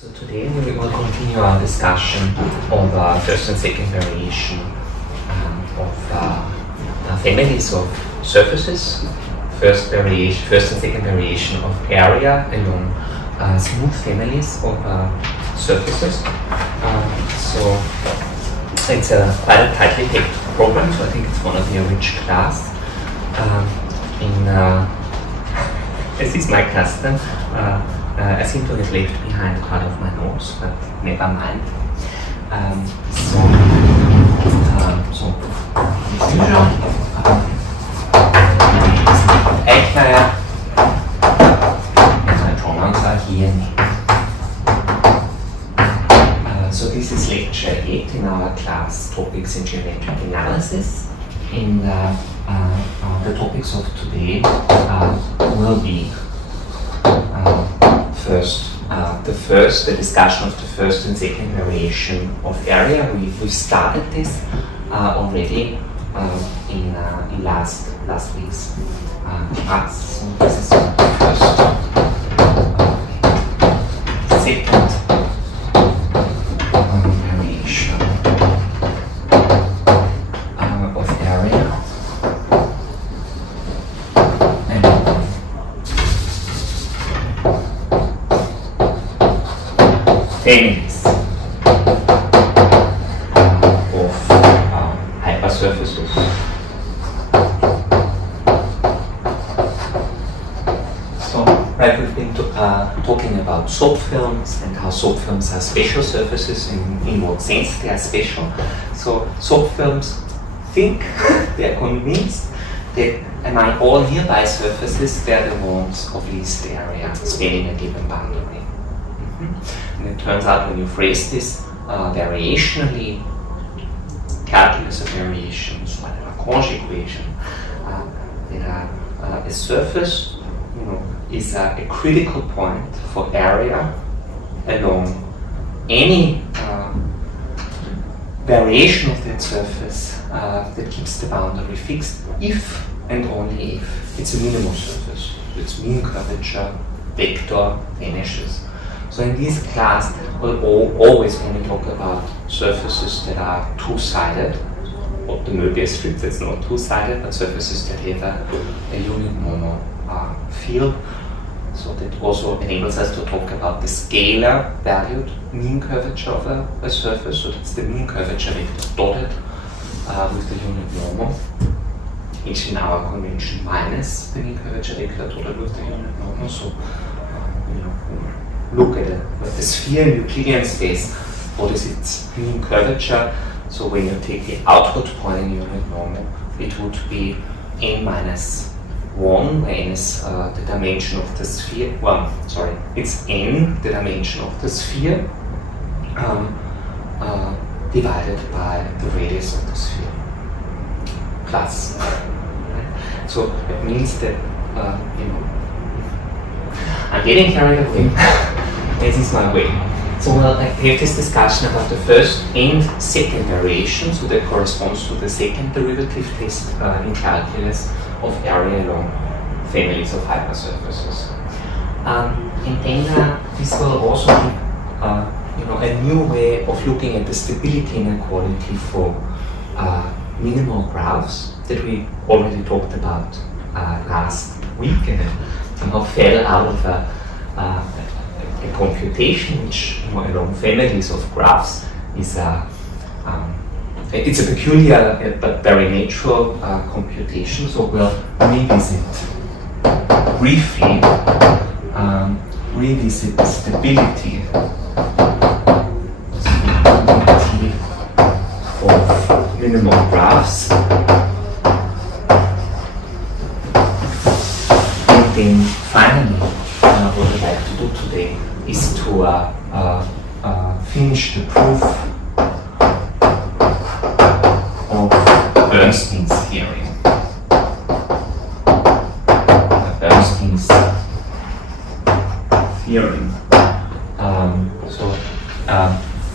So today we will continue our discussion of first and second variation of families of surfaces. First and second variation of area along smooth families of surfaces. So it's quite a tightly packed program, so I think it's going to be a rich class. As is my custom, I seem to have left behind part of my notes, but never mind. So as usual, my pronouns are he and he. So this is lecture 8 in our class Topics in Geometric Analysis. And the topics of today will be the discussion of the first and second variation of area. We started this already in last week's class. So this is the first, second variation of area. Families of hypersurfaces. So, right, we've been talking about soap films and how soap films are special surfaces, in what sense they are special. So, soap films think, they are convinced that among all nearby surfaces, they are the ones of least area spanning a given boundary. And it turns out when you phrase this variationally, calculus of variations, so a Lagrange equation, that a surface, is a critical point for area along any variation of that surface that keeps the boundary fixed, if and only if it's a minimal surface. Its mean curvature vector vanishes. So in this class, we'll always only talk about surfaces that are two-sided, or the Möbius strip that's not two-sided, but surfaces that have a unit mono field. So that also enables us to talk about the scalar valued mean curvature of a surface. So that's the mean curvature vector dotted with the unit normal, which in our convention minus the mean curvature vector dotted with the unit normal. So look at the sphere in Euclidean space, what is its mean curvature? So when you take the outward point in unit normal, it would be n minus 1, where n is the dimension of the sphere. Well, sorry, it's n, the dimension of the sphere, divided by the radius of the sphere, plus. So it means that, I'm getting carried away. This is my way. So we'll have this discussion about the first and second variation, so that corresponds to the second derivative test in calculus of area along families of hypersurfaces. And then this will also be a new way of looking at the stability inequality for minimal graphs that we already talked about last week, and somehow fell out of a computation which along families of graphs is it's a peculiar but very natural computation. So we'll revisit briefly the stability of minimal graphs. And then finally, what I'd like to do today is to finish the proof of Bernstein's theorem. Bernstein's theorem.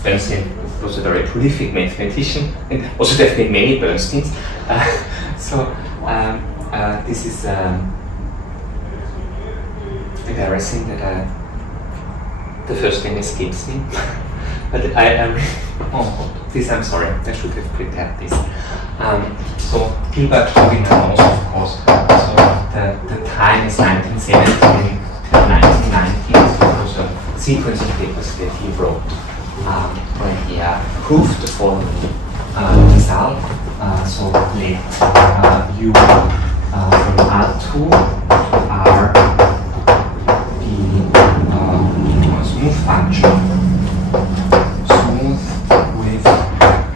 Bernstein was a very prolific mathematician, and also there have been many Bernsteins. This is embarrassing that I the first name escapes me. But oh, this I'm sorry, I should have prepared this. So Gilbert knows, of course. So the time is 1970 to 1990. So it was a sequence of papers that he wrote when he proved the following result. So let U from R2 R be a smooth function.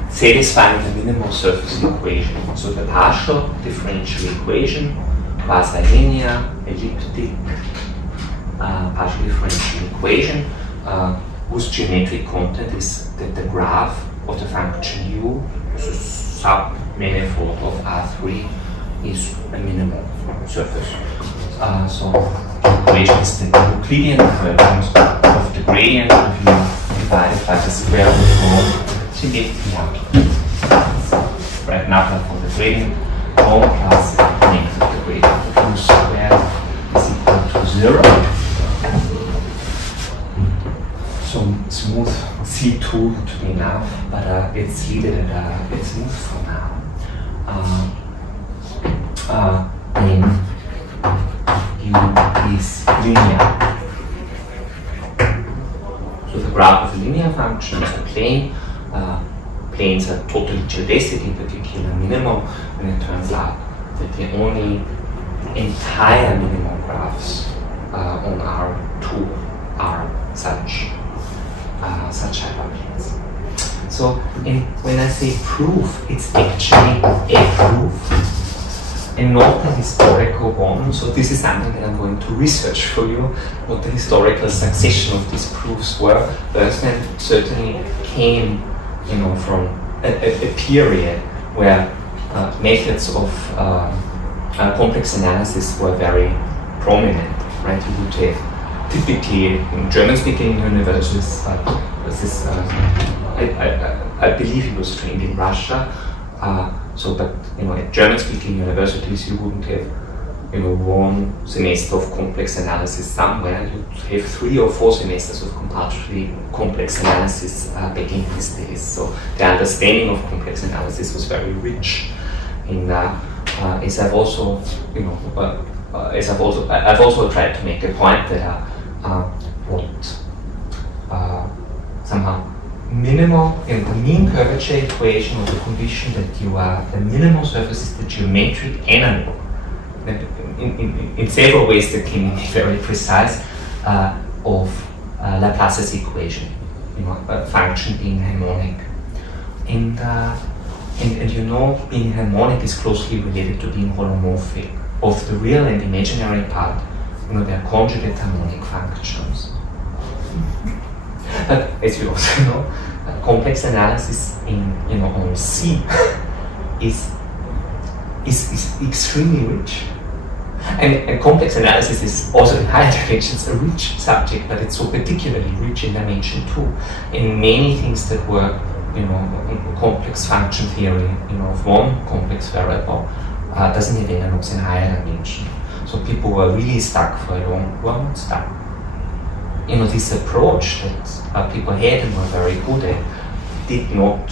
Satisfying the minimal surface equation. So the partial differential equation, quasi-linear, elliptic, partial differential equation, whose geometric content is that the graph of the function u, so sub-manifold of R3, is a minimal surface. So the equation is the Euclidean convergence of the gradient of u divided by the square root of right now for the gradient 1 plus length of the gradient of u squared is equal to 0. So smooth C2 to be enough, but it's needed and it's smooth for now. Then u is linear. So the graph of a linear function is the plane. Planes are totally geodesic, in particular minimal, and it turns out that the only entire minimal graphs on R2 are such hyperplanes. So when I say proof, it's actually a proof and not a historical one. So this is something that I'm going to research for you, what the historical succession of these proofs were. Bernstein certainly came from a period where methods of complex analysis were very prominent, right? You would have typically in German-speaking universities, I believe he was trained in Russia, but at German-speaking universities you wouldn't have 1 semester of complex analysis somewhere. You'd have 3 or 4 semesters of comparatively complex analysis back in these days. So the understanding of complex analysis was very rich. And as I've also, I've also tried to make a point that somehow minimal, the mean curvature equation, or the condition that the minimal surface is the geometric analog. In several ways that can be very precise, of Laplace's equation, a function being harmonic. And being harmonic is closely related to being holomorphic. Both the real and imaginary part, they are conjugate harmonic functions. But as you also know, complex analysis on C is extremely rich. And complex analysis is also in higher dimensions a rich subject, but it's so particularly rich in dimension 2. In many things that were, complex function theory, of one complex variable, doesn't have analogs in higher dimension. So people were really stuck for a long time. This approach that people had and were very good at did not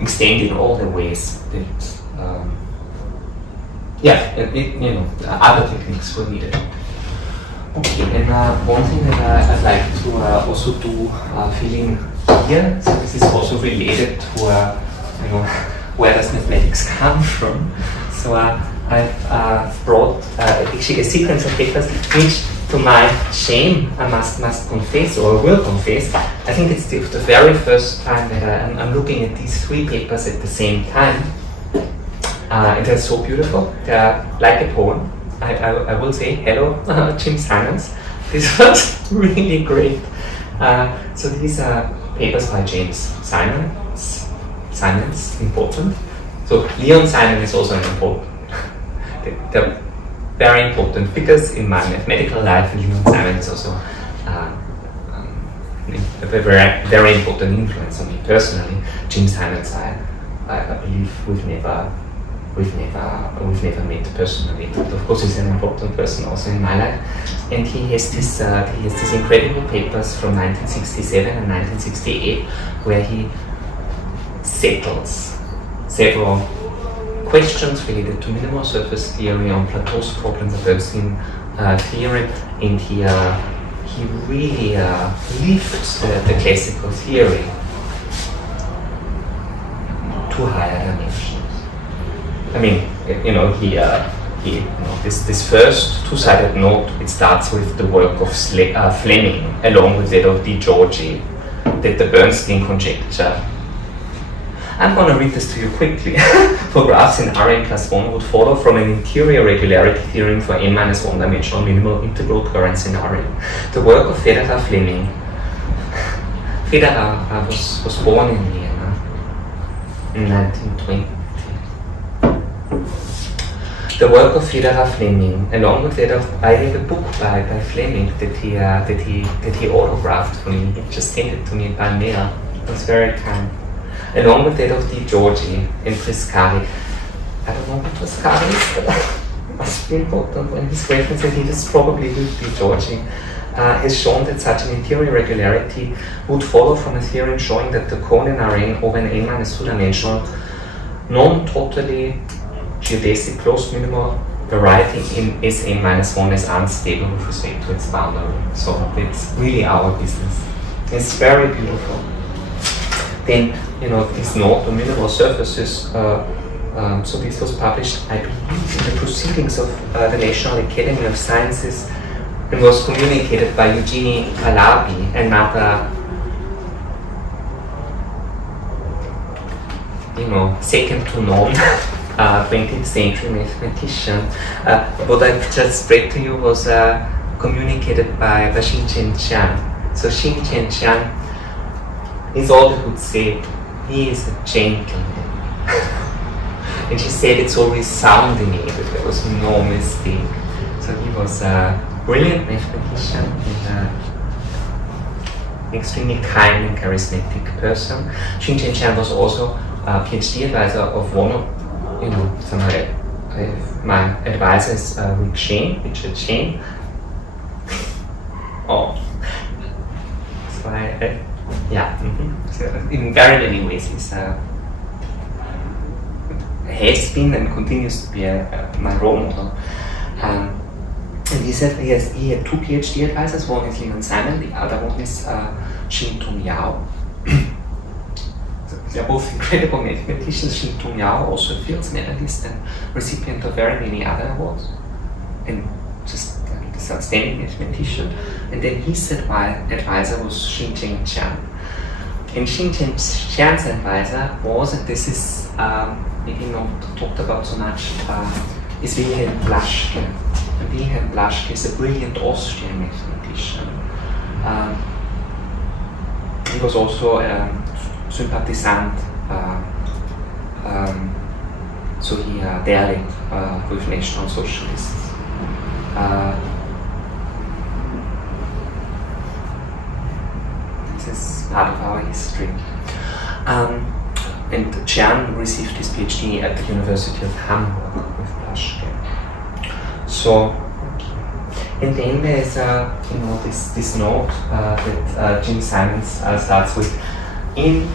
extend in all the ways that other techniques were needed. Okay, and one thing that I'd like to also do feeling here, so this is also related to where does mathematics come from. So I've brought actually a sequence of papers which, to my shame, I must confess, or will confess, I think it's the very first time that I'm looking at these 3 papers at the same time. And they're so beautiful. They're like a poem. I will say hello, Jim Simons. This was really great. So these are papers by James Simons. Simons, important. So Leon Simon is also an important. They're very important because in my mathematical life, Leon Simon is also a very important influence on me personally. Jim Simons, I believe we've we've never met personally. But of course, he's an important person also in my life. And he has these incredible papers from 1967 and 1968 where he settles several questions related to minimal surface theory on Plateau's problem, the Bernstein theorem, and he really lifts the classical theory to higher dimensions. I mean, this first two-sided note, it starts with the work of Fleming, along with that of D. Georgi, that the Bernstein conjecture. I'm going to read this to you quickly. For graphs in Rn plus 1 would follow from an interior regularity theorem for n minus 1 dimensional minimal integral currents in Rn. The work of Federer Fleming. Federer was born in Vienna in 1920. The work of Federer Fleming, along with that of, I have a book by Fleming that he autographed for me. He just sent it to me by mail. It was very kind. Along with that of Di Giorgi and Triscari. I don't know what Triscari is, but it must be important when his reference that he is probably with Di Giorgi. Has shown that such an interior regularity would follow from a theorem showing that the cone in Rn over an n minus 2 dimensional non-totally geodesic closed minimal variety in Sn minus 1 is unstable with respect to its boundary. So it's really our business. It's very beautiful. Then, this note on minimal surfaces, so this was published, I believe, in the Proceedings of the National Academy of Sciences and was communicated by Eugenie Calabi, another, second to none 20th century mathematician. What I just read to you was communicated by Xin-Chen Qian. So Xin-Chen Qian is all I would say. He is a gentleman. And she said it's always sounding it, there was no mistake. So he was a brilliant mathematician and an extremely kind and charismatic person. Xin-Chen Qian was also a PhD advisor of one of, my advisor is Richard Shane. Oh. So So in very many ways he's has been and continues to be my role model. And he said he had two PhD advisors. One is Leon Simon, the other one is Xin-Tung Yao. They're both incredible mathematicians. Xin-Tung Yao, also a Fields medalist and recipient of very many other awards, and just this outstanding mathematician. And then his advisor was Xin-Chen Qian. And Xin-Chen Qian's advisor was, and this is maybe not talked about so much, is Wilhelm Blaschke. And Wilhelm Blaschke is a brilliant Austrian mathematician. He was also sympathisant, so he dallied with National Socialists. This is part of our history. And Qian received his PhD at the University of Hamburg with Blaschke. So, and then there's this note that Jim Simons starts with. In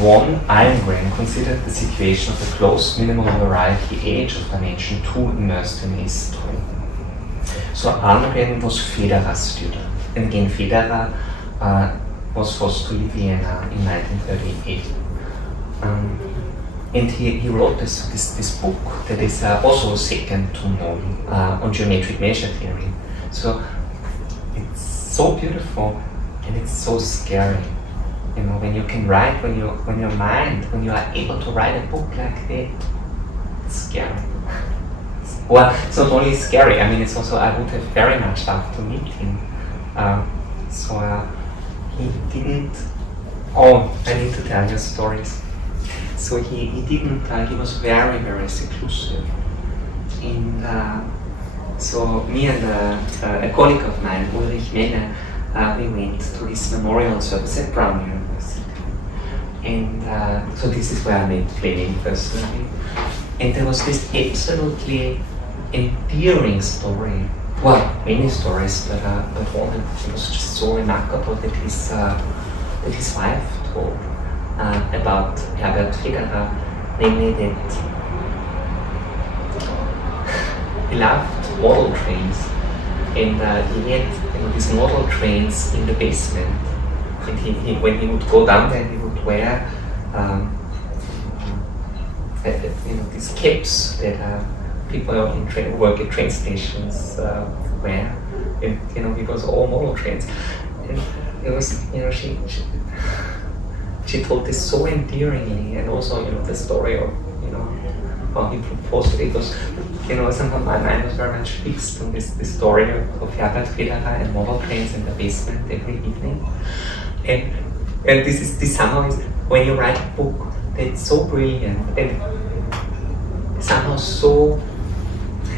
one, Almgren considered the situation of a closed minimal variety age of dimension 2 immersed in history. So Almgren was Federer's student, and again Federer was forced to leave Vienna in 1938. And he wrote this book that is also second to none on geometric measure theory. So it's so beautiful and it's so scary. When you can write, when you are able to write a book like that, it's scary. Well, it's not only scary, I mean, it's also, I would have very much loved to meet him. He didn't, I need to tell you stories. So he didn't, he was very, very seclusive. And so me and a colleague of mine, Ulrich Menne, we went to his memorial service at Brown University. And so this is where I met Fleming personally. And there was this absolutely endearing story. Well, many stories, but one that was just so remarkable that his wife told about Herbert Federer, namely that he loved model trains, and he had these model trains in the basement. And he when he would go down there, he would wear these caps that people who work at train stations wear, and because all model trains. And it was, she told this so endearingly, and also the story of how he proposed it was, somehow my mind was very much fixed on this story of Herbert Federer and model trains in the basement every evening. And this somehow is, when you write a book that's so brilliant and somehow so,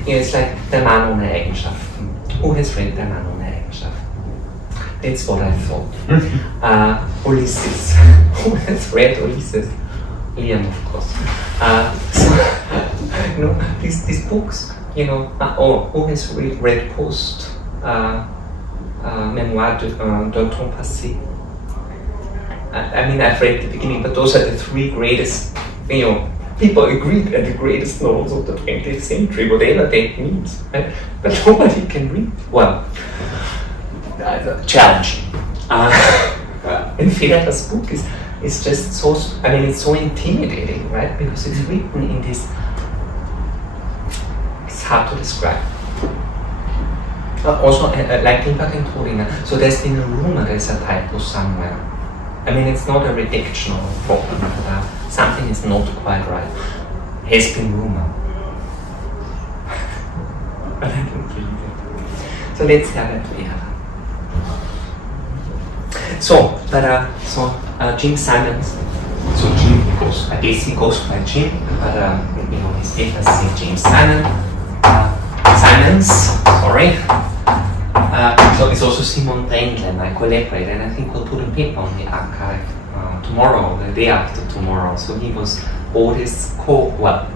it's like Der Mann ohne Eigenschaften. Who has read Der Mann ohne Eigenschaften? That's what I thought. Ulysses. Who has read Ulysses? Liam, of course. These books, who has read Post, Memoir d'un temps passé? I mean, I've read the beginning, but those are the three greatest, people agreed are the greatest novels of the 20th century, whatever that means, right? But nobody can read. Well, challenging. And Federer's book is just so, it's so intimidating, right? Because it's written in this, it's hard to describe. Also, like Lindbergh and Thuringer, so there's been a rumor there's a typo somewhere. It's not a redaction of a problem, but something is not quite right. Has been rumor. But I don't believe it. So let's have it together. Jim Simons. So Jim goes, I guess he goes by Jim, but his papers say James Simons, sorry. So it's also Simon Brendle, my collaborator, and I think we'll put a paper on the archive tomorrow, the day after tomorrow. So he was Odis'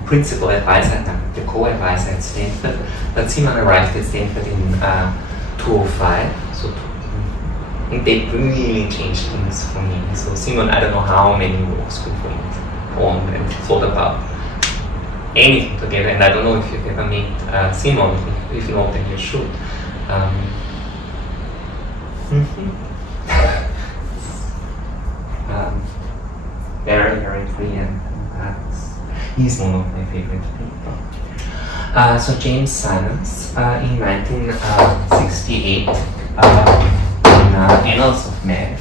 principal advisor, the co-advisor at Stanford, but Simon arrived at Stanford in 2005. So and they really changed things for me. So Simon, I don't know how many walks we went on and thought about anything together, and I don't know if you've ever met Simon. If not, then you should. Very, very brilliant. He's one of my favorite people. So James Simons in 1968 in Annals of Mathematics,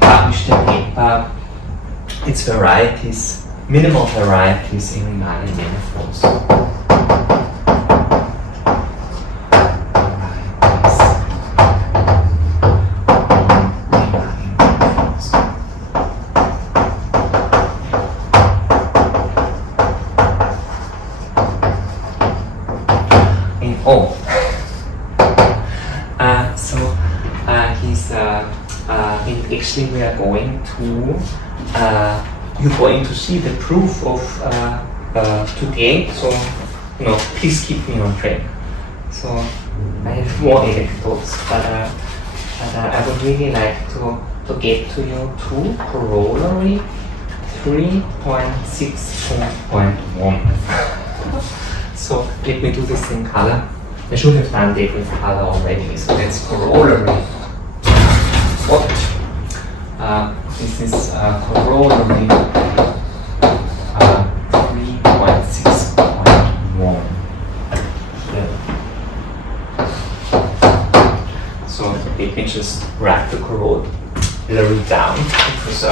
published a paper, its varieties, minimal varieties in Riemannian manifolds. Actually, we are going to, you're going to see the proof of today, so please keep me on track. So I have more anecdotes, but I would really like to get to you to corollary 3.6.1. So let me do this in color. I should have done that with color already, so that's corollary. What? This is corollary 3.6.1. So let me just write the corollary down, because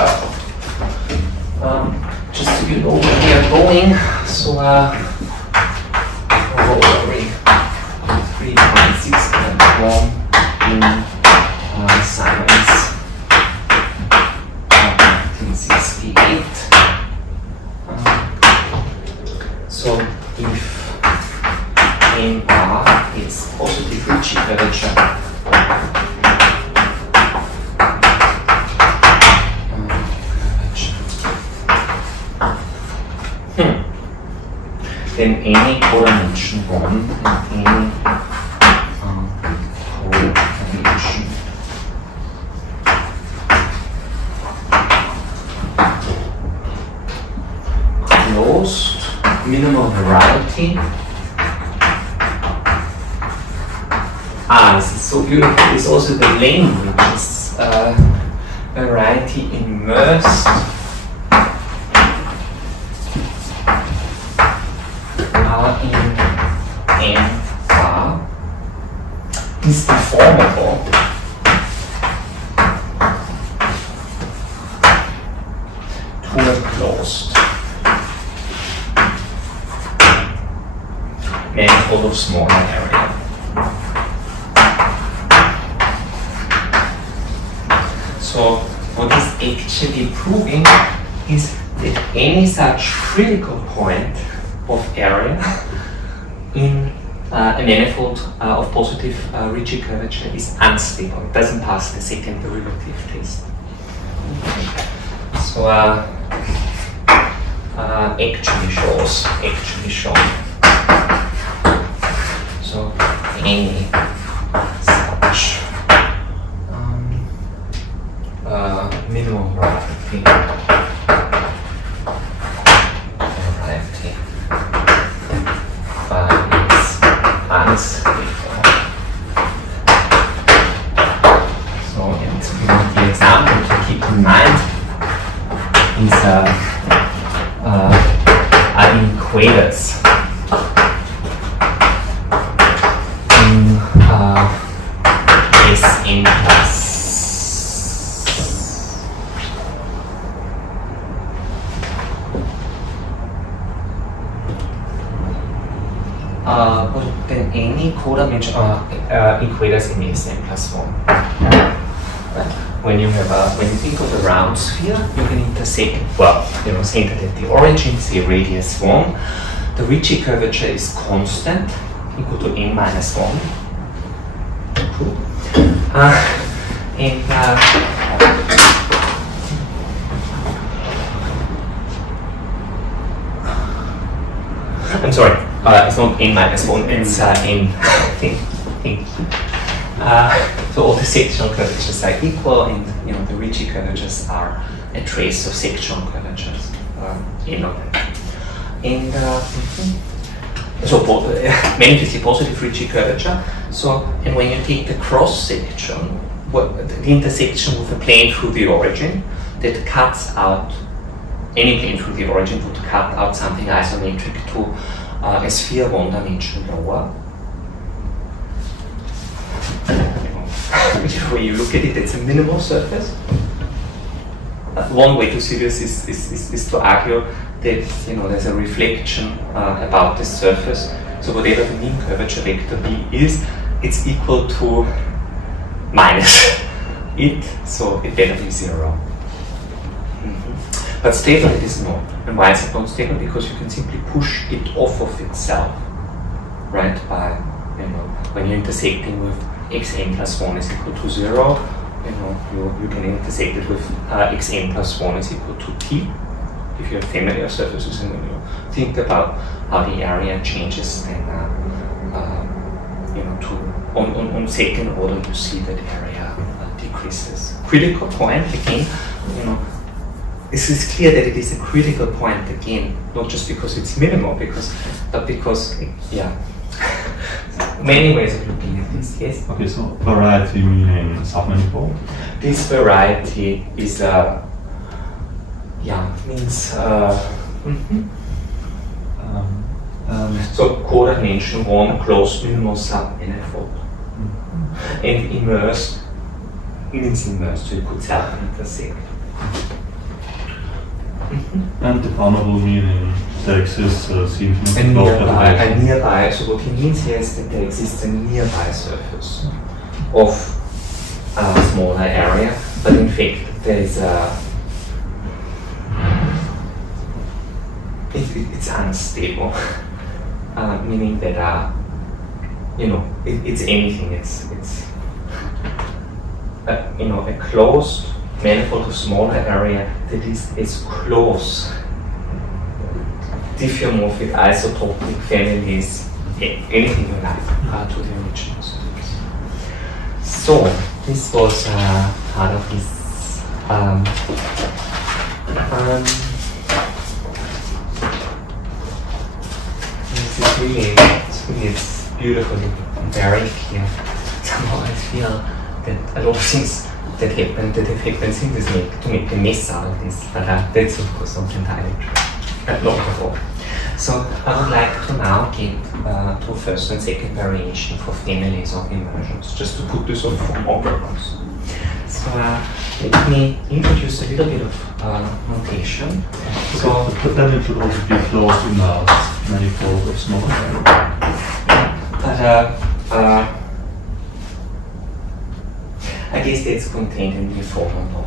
just so you know where we are going. So corollary 3.6.1 in Simons 1968. So if NR is positive Ricci curvature, dimension 1 in any coordination. Closed minimal variety. This is so beautiful. It's also the language is variety immersed in M bar is deformable to a closed manifold of smaller area. So what is actually proving is that any such critical point of area in a manifold of positive Ricci curvature is unstable. It doesn't pass the second derivative test. So actually shown. So any such minimum variety is unstable. So the example to keep in mind is are equators in Sn plus then any codimension equators in Sn plus 1. Right? When you think of a round sphere, you can intersect, centered at the origin, say radius 1. The Ricci curvature is constant, equal to n minus 1. Cool. I'm sorry, it's not n minus 1, it's n. So all the sectional curvatures are equal, and the Ricci curvatures are a trace of sectional curvatures, n of them. And so manifestly positive Ricci curvature. So, and when you take the cross section, the intersection with a plane through the origin that cuts out any plane through the origin would cut out something isometric to a sphere 1 dimension lower. When you look at it, it's a minimal surface. One way to see this is to argue that there's a reflection about the surface. So whatever the mean curvature vector B is, it's equal to minus it, so it better be 0. But stable it is not. And why is it not stable? Because you can simply push it off of itself, right? By when you're intersecting with xn plus 1 is equal to 0, you can intersect it with xn plus 1 is equal to t. If you have familiar surfaces and when you think about how the area changes, then on second order you see that area decreases. Critical point again, this is clear that it is a critical point again, not just because it's minimal, but because many ways of looking at this. Yes. Okay, so variety meaning submanifold. This variety is means so codimension 1 closed minimal submanifold. And immersed means immersed, so you could self-intersect. And deformable meaning there exists a nearby, so what he means here is that there exists a nearby surface of a smaller area, but in fact there is it's unstable, meaning that it's anything. It's a closed manifold of smaller area that is as close diffeomorphic, isotopic families, anything you like, to the original studies. So this was part of this. It's beautifully varied here. Somehow I feel that a lot of things that have happened since this to make a mess out of this, but that's of course not entirely true. Not at all. So I would like to now get to first and second variation for families of immersions, just to put this on formal purpose. So let me introduce a little bit of notation. So, but then it should also be closed in a manifold of small but I guess that's contained in the deformant law,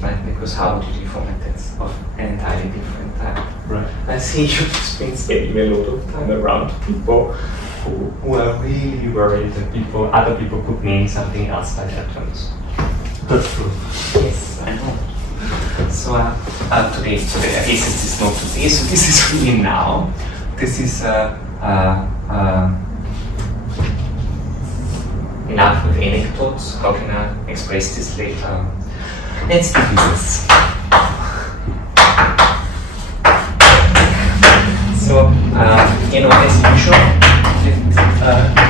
right? Because how would you deform it? That's of an entirely different type. Right. I see you've been spending a lot of time around people who are really worried that other people could mean something else by their terms. That's true. Yes, I know. So today, I guess this is not today, so this is really now. This is enough with anecdotes. How can I express this later? Let's do this. So, as usual, let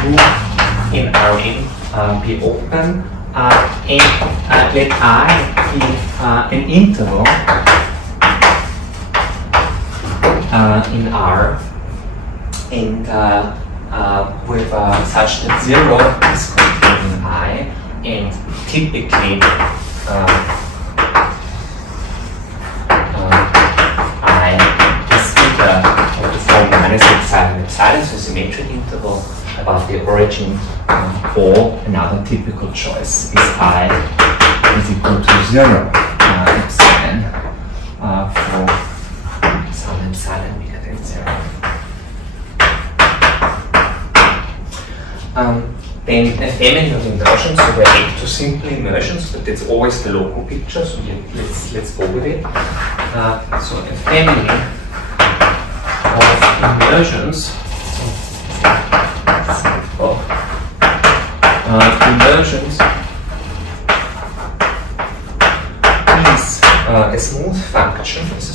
group in Rn be open, and let I be an interval in R, and with such that 0 is contained in I, and typically I is either of the form minus epsilon epsilon, so symmetric interval about the origin, or another typical choice is I is equal to 0 epsilon for some epsilon bigger than 0. Then a family of immersions, so we're back to simple immersions, but that's always the local picture, so let's go with it. So a family of immersions, immersions is a smooth function, is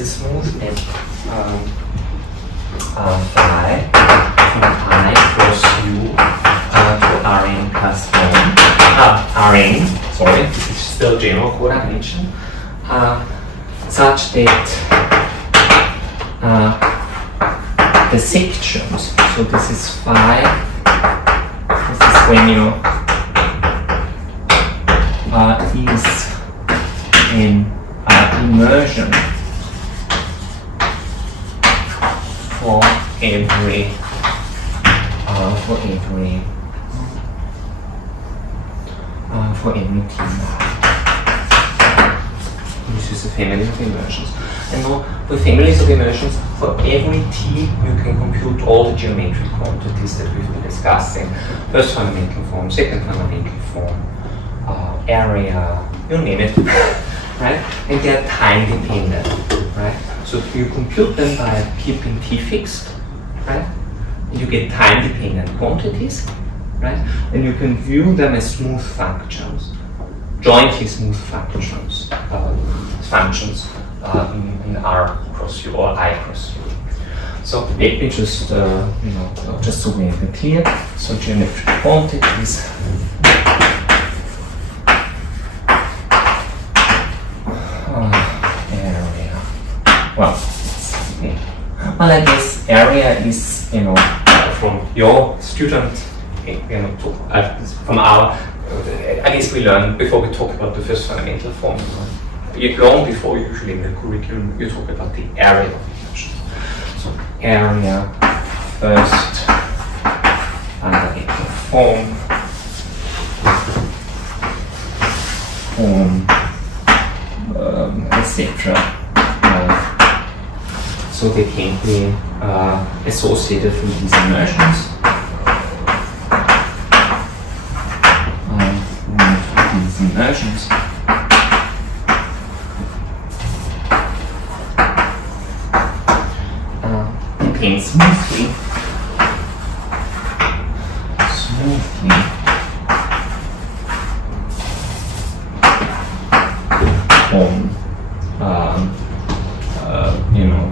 a smooth net phi from I cross U to Rn plus 1. Rn, sorry, this is still general coordination, such that the sections, so this is phi, this is when you is an immersion for every t. This is a family of immersions. And now, for families of immersions, for every t, you can compute all the geometric quantities that we've been discussing. First fundamental form, second fundamental form, area, you name it, right? And they are time dependent, right? So you compute them by keeping t fixed, right? And you get time dependent quantities, right? And you can view them as smooth functions, jointly smooth functions, in R cross U or I cross U. So let me just, just to make it clear. So geometric quantities. Area. Well, I guess area is, from your student, from our, I guess we learn before we talk about the first fundamental form. Long before usually in the curriculum, you talk about the area of immersion. So area, first fundamental form, etc. So they can be associated with these immersions. equations. Depend smoothly on you know,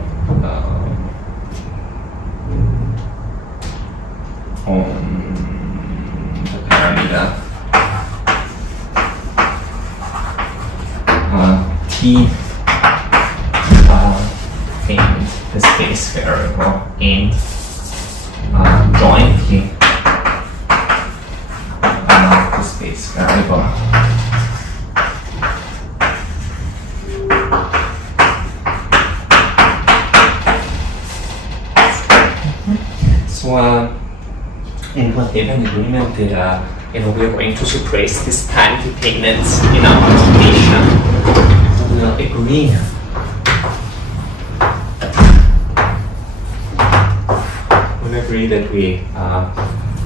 on the parameter t and the space variable and jointly the space variable. So, and what have an agreement that you know, we are going to suppress this time dependence in our multiplication. So we'll agree. We'll agree that we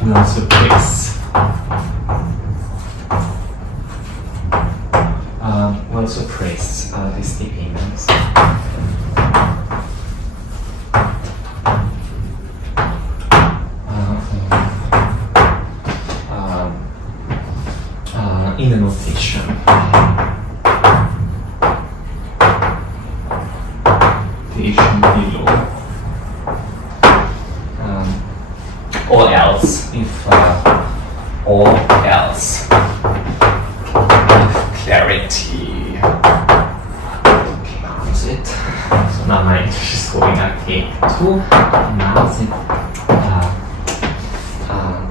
will suppress. Will suppress this dependence. In the notation. Below. Or else, if or else, if clarity demands it. So now my English is going okay. Two demands it.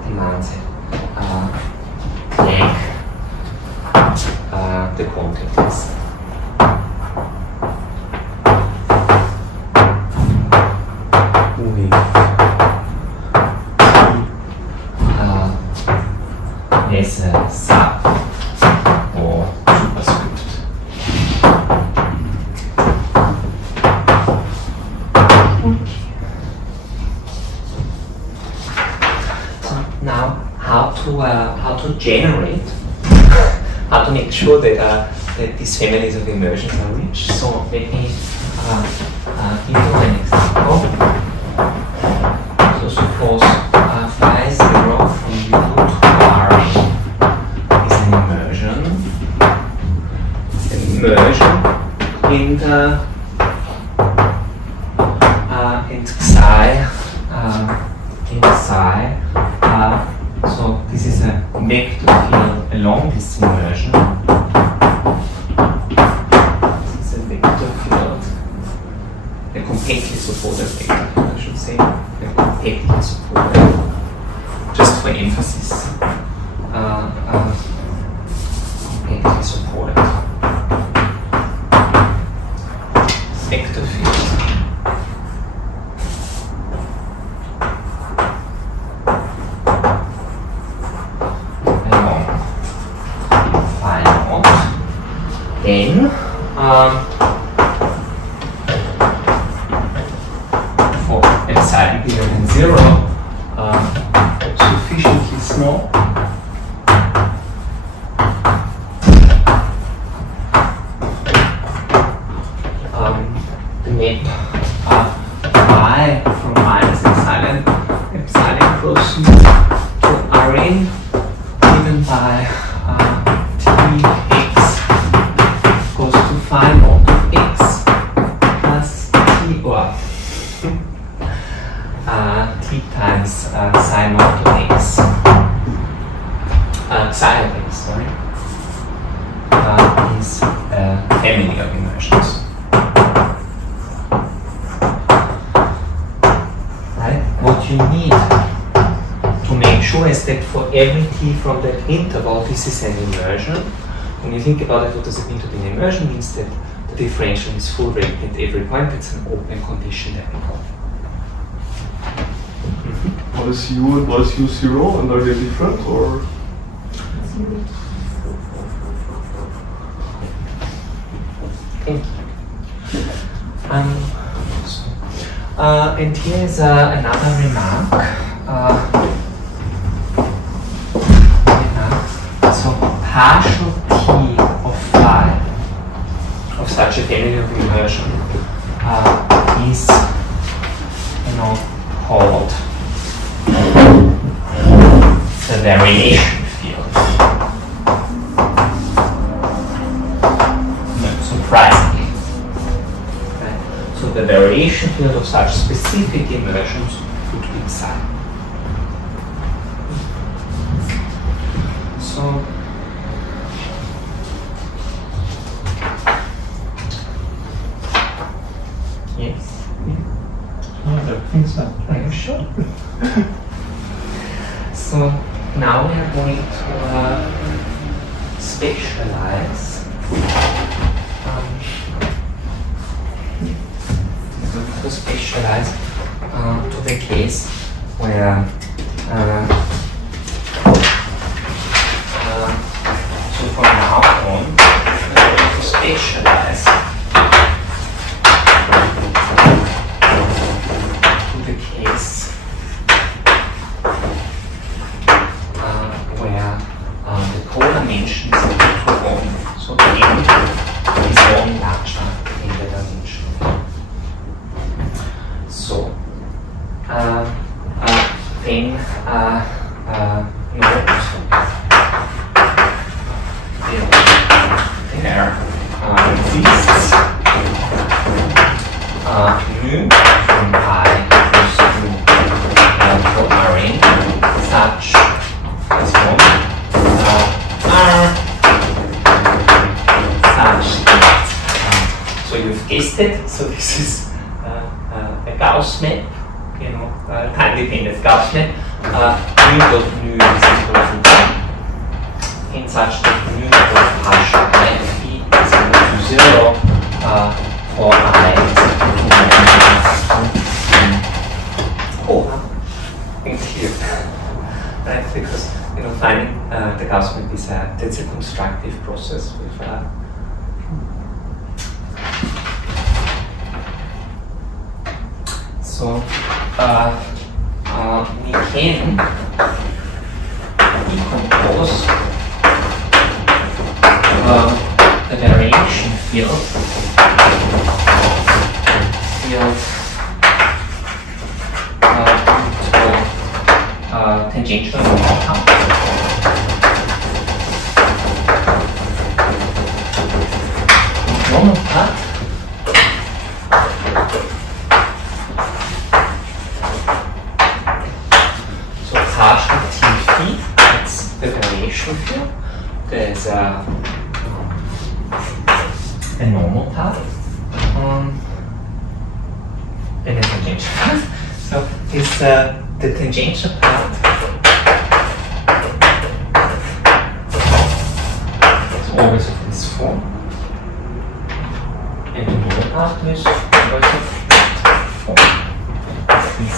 Demands it. Blank. The quantities. With as a sub or superscript. So now how to generate, how to make sure that that these families of immersions are rich. So let me give you an example. So suppose phi 0 from U to R is an immersion. And psi, so this is a vector field along this immersion. This is a vector field, a compactly supported vector field, I should say, a compactly supported, just for emphasis, compactly supported vector field. Then, for epsilon bigger than 0, sufficiently small, the map y from minus epsilon close to Rn given by phi naught of x plus t or t times psi naught of x, psi of x, sorry, is a family of immersions. Right? What you need to make sure is that for every t from that interval, this is an immersion. When you think about it, what does it mean to be an immersion? It means that the differential is full rate at every point. It's an open condition that we call. What is U and what is U0, and are they different or? Thank you. And here is another remark. So partial t definitive immersion is, called the variation field. No, surprisingly. Right? So the variation field of such specific immersions would be psi. So yes. I don't think so. Are you sure? So now we are going to specialize. To specialize to the case where so from now on we're going to specialize to the case where the co-dimensions are 1, so the n is 1 larger in the dimension. So then note there exists mu from pi equals to for Rn such as 1 R such that so you've guessed it, so this is a Gauss map, time-dependent Gauss map, mu dot nu is equal to 1, and such that mu dot partial I phi is equal to 0 for I is equal to 1. It's here, right? Because finding the Gauss map is that's a constructive process with so we can decompose the variation field into tangential normal part. Normal part partial T phi, that's the variation field. There's a normal part, and a tangential part. So it's the tangential part is always of this form, and the normal part is always of that form. This is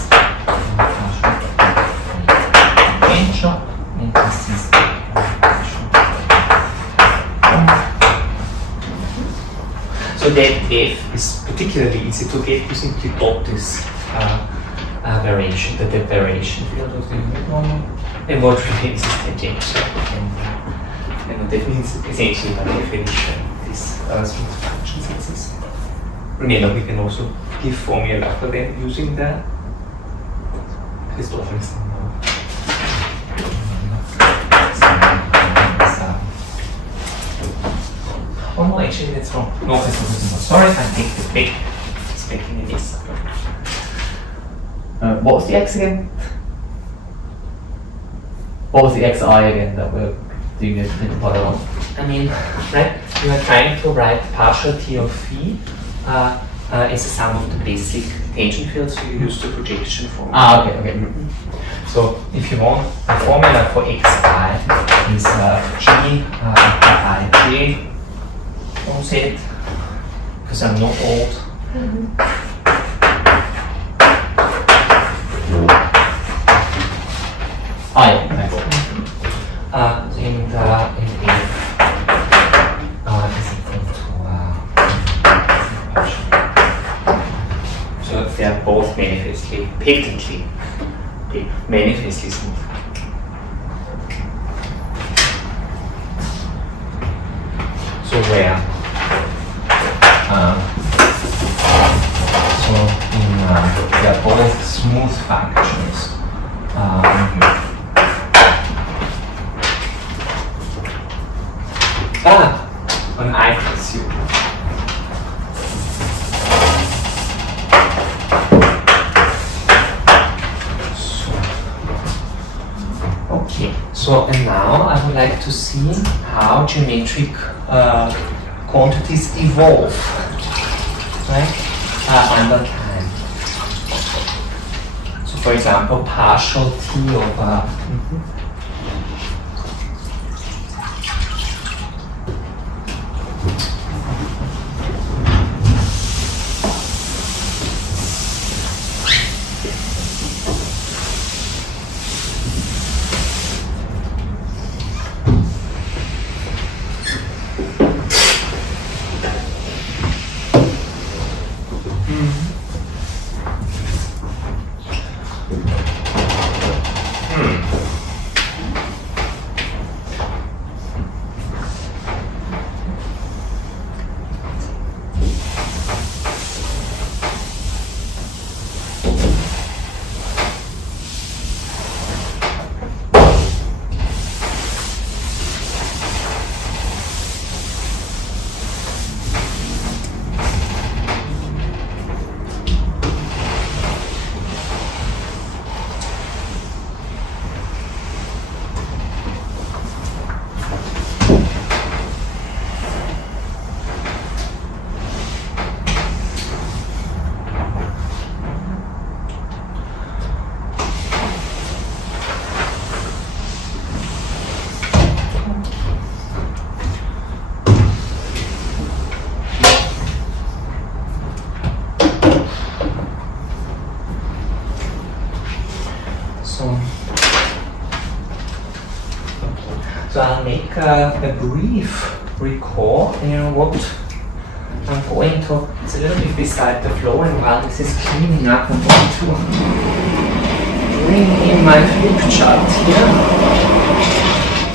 and this is so that f is particularly easy to get. You simply dot this variation, the variation field of the unit normal, and what remains is tangential. And that means essentially by definition these smooth functions exist. Remember, we can also give formula for them using the Christoffels. Oh no, actually that's wrong. No, that's not. Sorry, I take this back. It's making a mess. What was the x again? What was the xi again that we're doing this multiplier on? I mean, right, you are trying to write partial T of phi as a sum of the basic tangent fields, so you use the projection formula. Ah, okay, okay. So if you want, the formula for xi is g ij on z, because I'm not old. Ah, yeah, nice. And f is equal to so they are both manifestly, patently, manifestly smooth. So where They are both smooth functions. On I plus u. Okay, so and now I would like to see how geometric quantities evolve, right, under time. So for example, partial t over So I'll make a brief recall, what I'm going to, it's a little bit beside the flow, and while this is cleaning up, I'm going to bring in my flip chart here.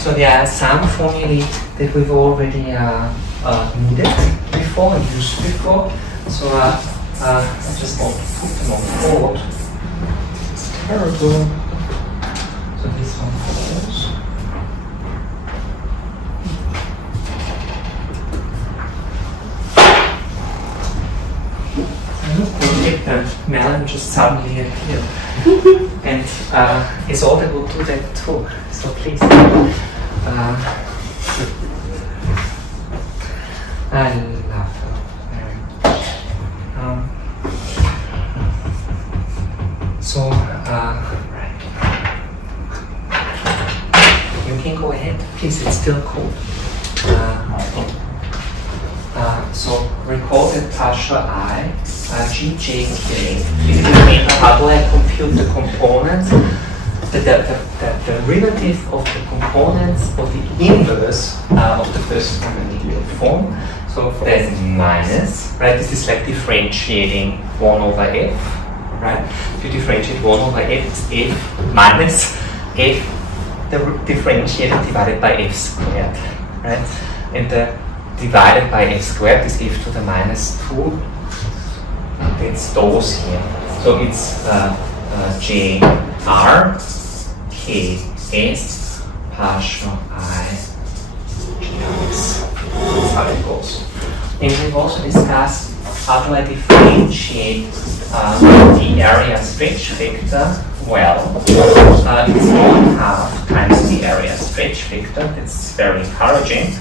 So there are some formulae that we've already needed before, used before. So I just want to put them on board. It's terrible. So this one falls. And melon just suddenly appeared. And Isolde will do that too. So please. I love her very much. Right. You can go ahead, please, it's still cold. So recall that partial I, G, J, K. How do I compute the components? The derivative of the components of the inverse of the first Hermannide form. So then minus, right? This is like differentiating 1 over f, right? If you differentiate 1 over f, it's f minus f, the differentiated divided by f squared, right? And the divided by f squared is f to the minus 2. It's those here. So it's J R K S partial I Gs. That's how it goes. And we've also discussed how do I differentiate the area stretch vector. Well, it's 1/2 times the area stretch vector. That's very encouraging.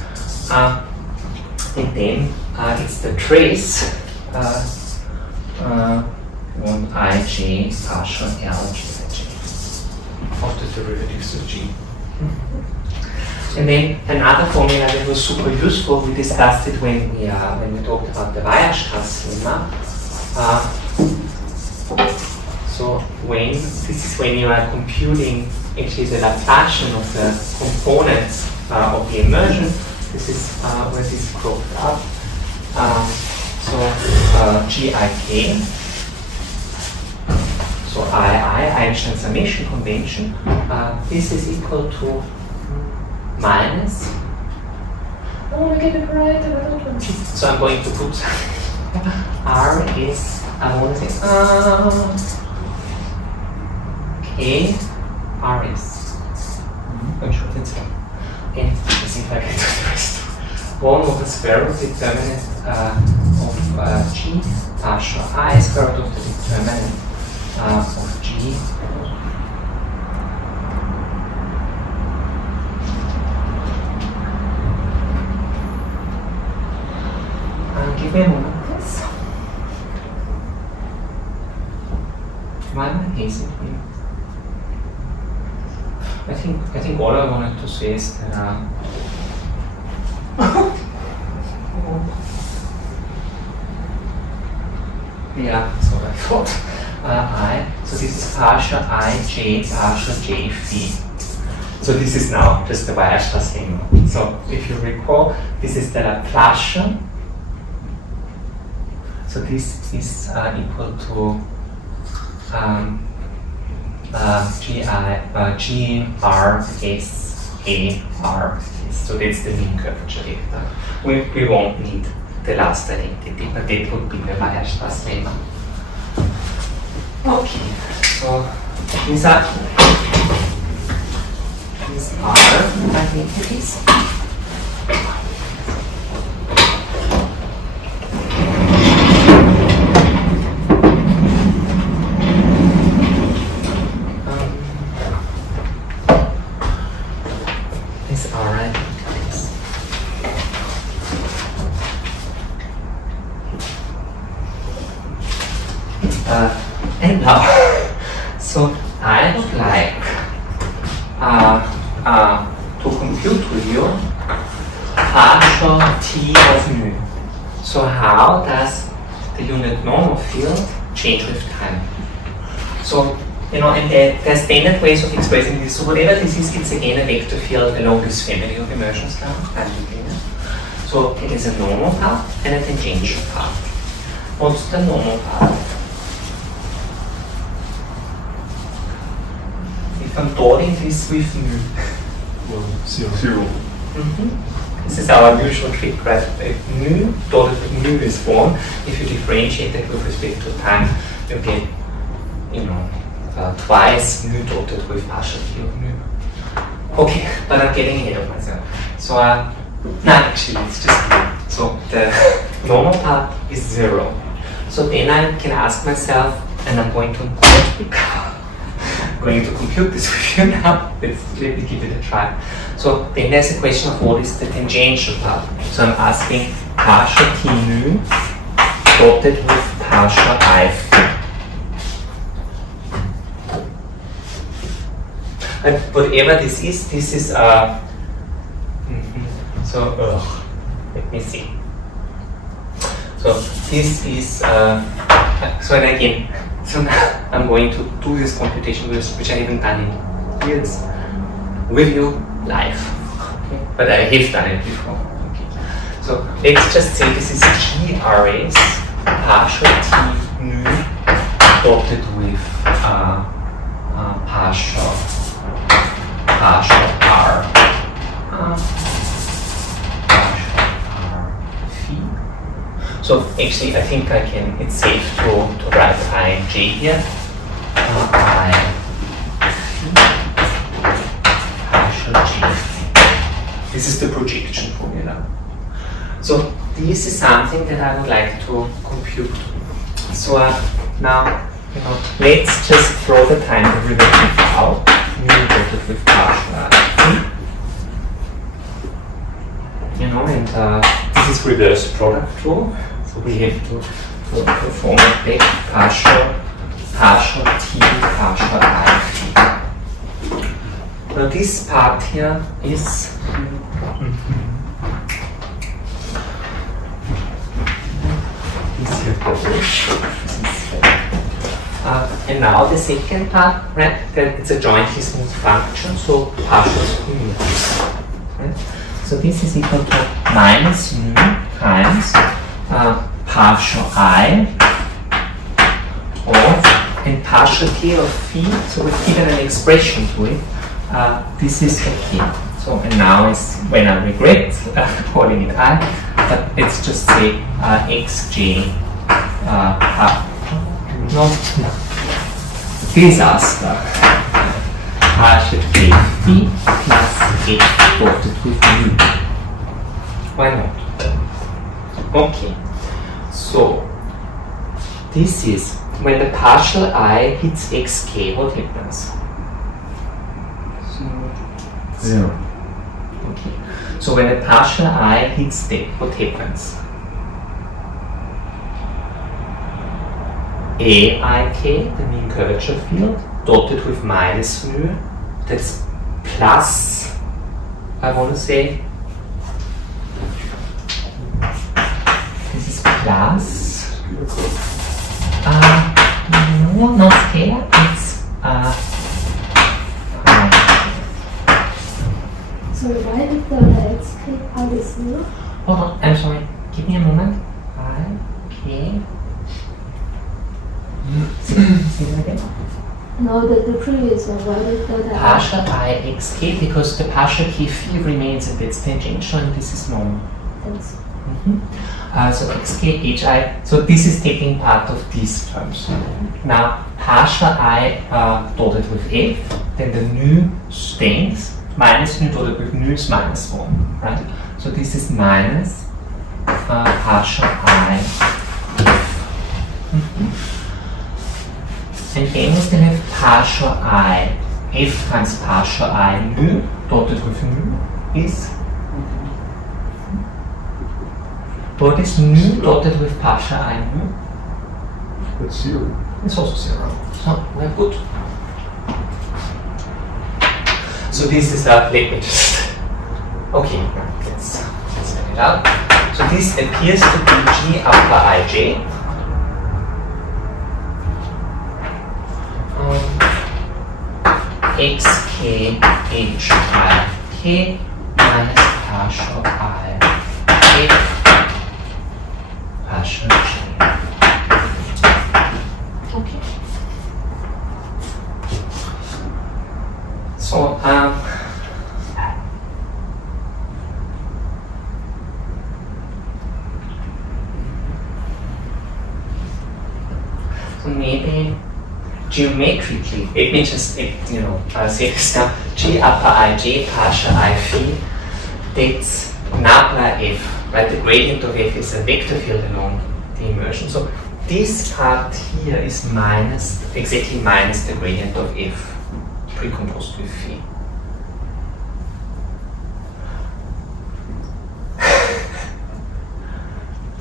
And then it's the trace 1ij partial L J of the derivatives of G. And then another formula that was super useful, we discussed it when we talked about the Weierstrass lemma. So this is when you are computing actually the Laplacian of the components of the immersion. This is where this is cropped up. GIK. So Einstein summation convention. This is equal to minus. I want to get it right, and I don't want to. So I'm going to put R is I want to say K R S. I'm sure that's one. Okay, let's see if I can do the rest. 1 over the square root determinant of G partial I square root of the determinant of G. Give me a moment, please. Why am I hazing here? I think all I wanted to say is that yeah, so I thought I. So this is partial I J partial J phi. So this is now just the Weierstrass-Lemma. So if you recall, this is the Laplacian. So this is equal to G R S A R S. So that's the mean curvature vector. We won't need the last identity, but that would be the Weierstrass-Lemma. Okay, so these are identities. And now, so I would like to compute with you partial T of mu. So how does the unit normal field change with time? So, you know, and there are standard ways of expressing this. So whatever this is, it's again a vector field along this family of immersions now. So it is a normal part and a tangential part. What's the normal part? If I'm dotting this with mu. Well, 0. 0. This is our usual trick, right? If mu dotted with mu is 1, if you differentiate it with respect to time, you get, you know, twice mu dotted with partial T of mu. Okay, but I'm getting ahead of myself. So, no, actually, it's just so the normal part is 0. So then I can ask myself, and I'm going to compute this with you now. Let me give it a try. So then there's a question of what is the tangential part. So I'm asking partial T mu dotted with partial I phi. And whatever this is so let me see. So this is so and again. So now I'm going to do this computation which I haven't done in years with you live. Okay. But I have done it before. Okay. So let's just say this is GRS partial T mu dotted with partial R. So actually, I think I can. It's safe to write I J here. I partial J. This is the projection formula. So this is something that I would like to compute. So now, you know, let's just throw the time derivative out. Mu dotted with partial I. You know, and this is reverse product rule. So we have to perform it back partial T partial I. Now this part here is and now the second part, right? It's a jointly smooth function, so partial mu. Right? So this is equal to minus mu times partial I of and partial T of phi. So we've given an expression to it. This is okay. So and now is when I regret calling it I, but let's just say xj not disaster. Partial J phi plus F dotted with mu. Why not? Okay. So this is when the partial I hits xk, what happens? Zero. Okay. So when the partial I hits that, what happens? AIK, the mean curvature field, dotted with minus mu, that's plus, I want to say, this is plus, no, not scalar, it's So why did the xk part is zero? hold on, I'm sorry, give me a moment. Okay. Say that again. No, the previous one, why did the Partial I xk, because the partial k phi remains and it's tangential and this is normal. Thanks. So xk hi, so this is taking part of these terms. Now partial I dotted with f, then the nu stays, minus nu dotted with nu is minus 1, right? So this is minus partial I f. And then we still have partial I, f times partial I mu dotted with mu is, what is mu dotted with partial I mu? That's zero. It's also 0. So we're good. So this is let me just, okay, let's set it out. So this appears to be G upper ij. xk h I k minus partial I k partial j. Okay. So maybe geometrically, let me just say this now. G upper ij partial I phi, that's nabla f, right? The gradient of f is a vector field along the immersion. So this part here is exactly minus the gradient of f precomposed with phi.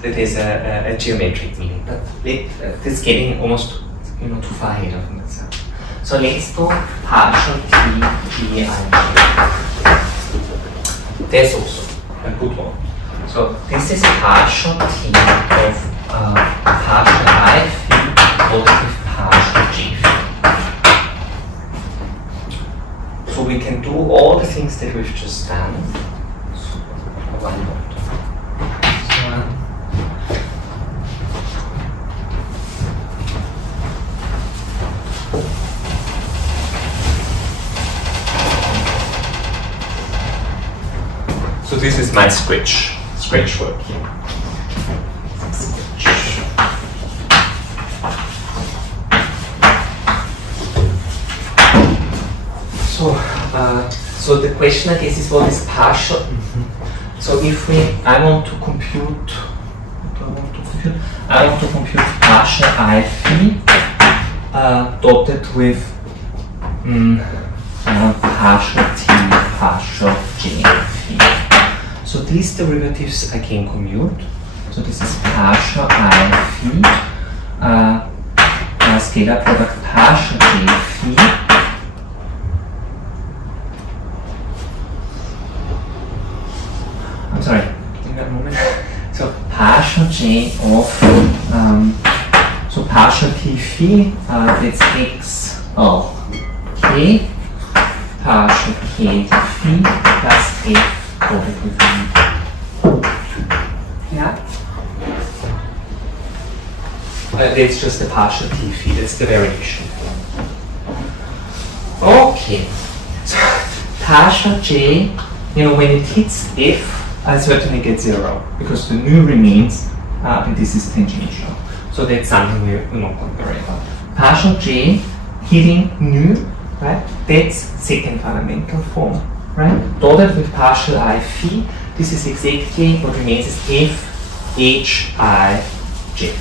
So it is a geometric meaning, but it's getting almost too far ahead of myself. So let's do partial t g I j. That's also a good one. So this is partial t of partial I phi dotted with partial j phi. So we can do all the things that we've just done. So why not? So this is my scratch work here. So the question I guess is what is partial? So if I want to compute partial I phi dotted with partial t partial j phi. So these derivatives I can commute. So this is partial I phi, scalar product partial j phi. I'm sorry, give me a moment. So partial j of, so partial t phi, that's x k, partial k phi plus f. Yeah. That's just the partial t phi, that's the variation. Okay. So partial j, when it hits f, I certainly get 0 because the nu remains and this is tangential. So that's something we're not going to worry about. Partial J hitting nu, right? That's second fundamental form, right? Dotted with partial I phi. This is exactly what remains as F H I J.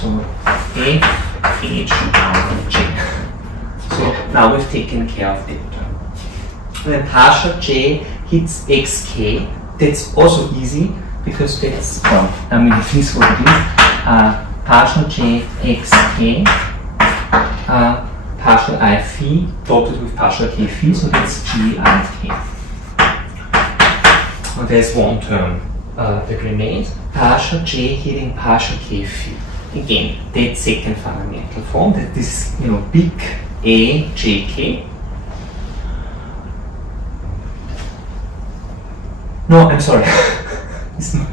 So F H I J. So now we've taken care of that term. When partial J hits xk, that's also easy because that's, well, I mean, if this is what it is, partial J xk, partial I phi dotted with partial k phi, so that's G I k. Now there's one term that remains, partial J hitting partial k phi. Again, that second fundamental form, that this, big A J K. No, I'm sorry. It's not.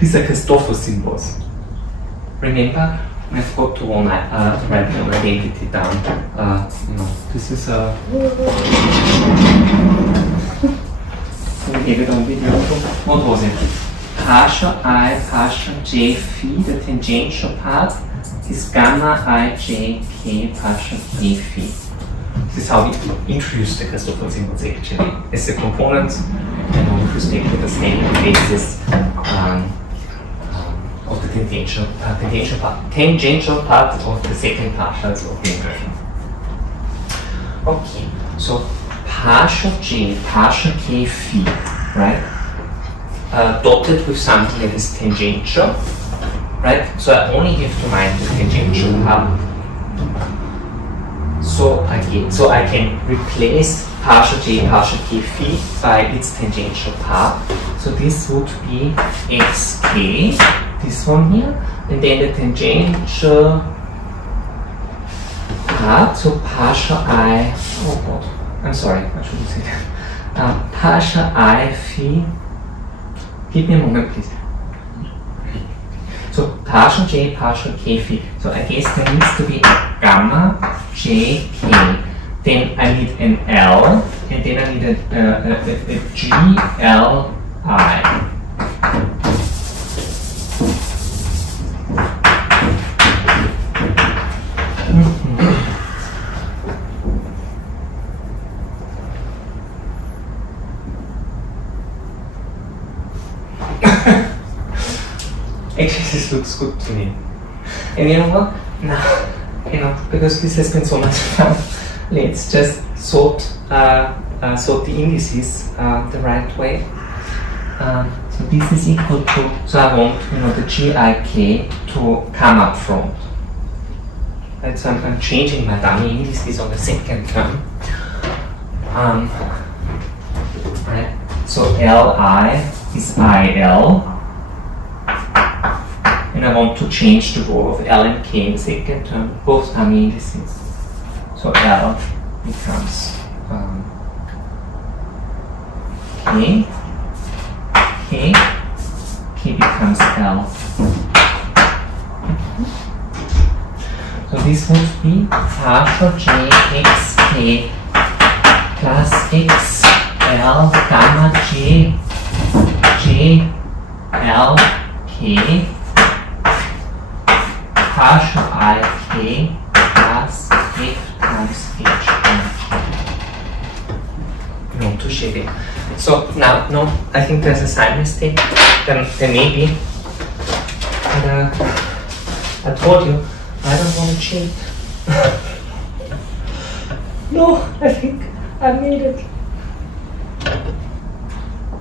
These are Christophus symbols. Remember, I forgot to write the identity down. This is a. We gave it on video. What was it? Partial I, partial J phi, the tangential part, is gamma I J K partial K phi. This is how we introduced the Christophus symbols actually, as a component and with respect to the standard basis of the tangential part of the second partials of the inversion. Okay, so partial J, partial K phi, right? Dotted with something that is tangential, right? So I only have to mind the tangential part. So I can replace partial J, partial K phi by its tangential part. So this would be xk, this one here, and then the tangential part, so partial I, oh god, I'm sorry, I shouldn't say that. Partial I phi, give me a moment please. So partial J, partial K phi. So I guess there needs to be a gamma J K. Then I need an L, and then I need a G L I. Actually, this looks good to me. And you know what? Now, because this has been so much fun, let's just sort the indices the right way. So this is equal to, so I want the GIK to come up front. Right, so I'm changing my dummy indices on the second term. Right, so Li is IL. And I want to change the role of L and K in the second term, both dummy indices. So L becomes K becomes L. So this would be partial J x K plus x L gamma J L K partial I K plus F times H I. No, too shady. So now, no, I think there's a sign mistake. There may be. And I told you, I don't want to cheat. No, I think I made it.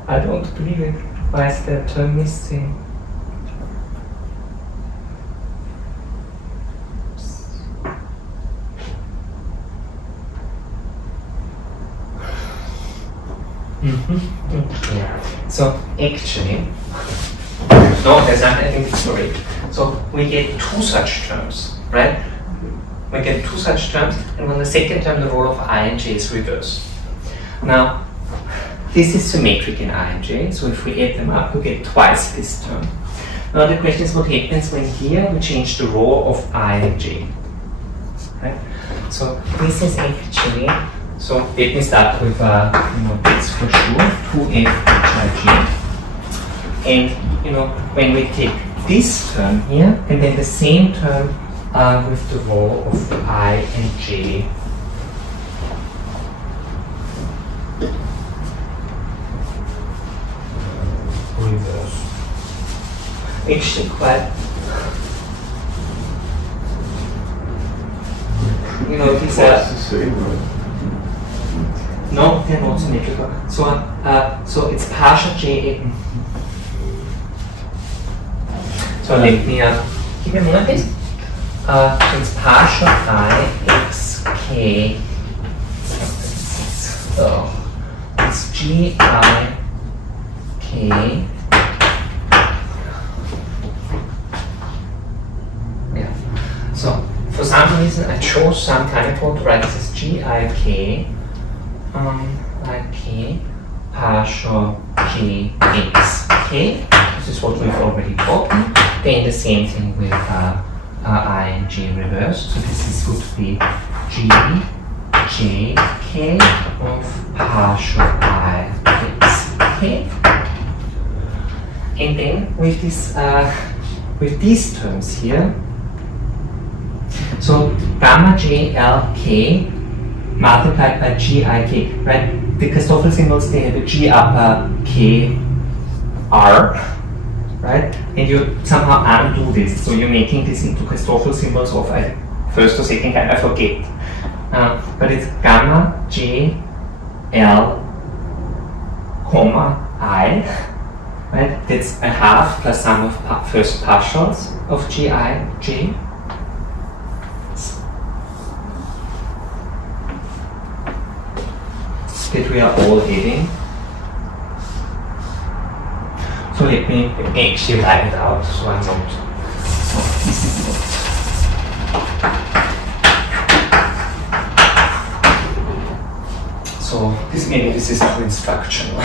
I don't believe it. Why is that term missing? Yeah. So actually, no, there's not, I think it's correct. So we get two such terms, right? We get two such terms, and on the second term, the role of I and J is reversed. Now, this is symmetric in I and J, so if we add them up, we get twice this term. Now the question is what happens when here we change the role of I and J, right? So this is actually, so let me start with, this for sure, 2F HIJ. And, when we take this term here, and then the same term with the role of I and J. Reverse. Actually quite, you know, these That's the same, right? no, they're not symmetrical. So it's partial J. So let me give me a moment, please. It's partial I x k. So it's G I k. Yeah. So for some reason I chose some tiny code to write this as G I k. I k partial J x k. This is what we've already taught. Then the same thing with I and J reversed. So this would be G J k of partial I x k. And then with this with these terms here, so gamma j l k multiplied by g I k, right? The Christoffel symbols, they have a g upper k r, right? And you somehow undo this, so you're making this into Christoffel symbols of first or second kind, I forget. But it's gamma j l comma I, right? That's a half plus sum of first partials of g I j. That we are all adding. So let me actually write it out so I'm not. So this maybe this is too instructional.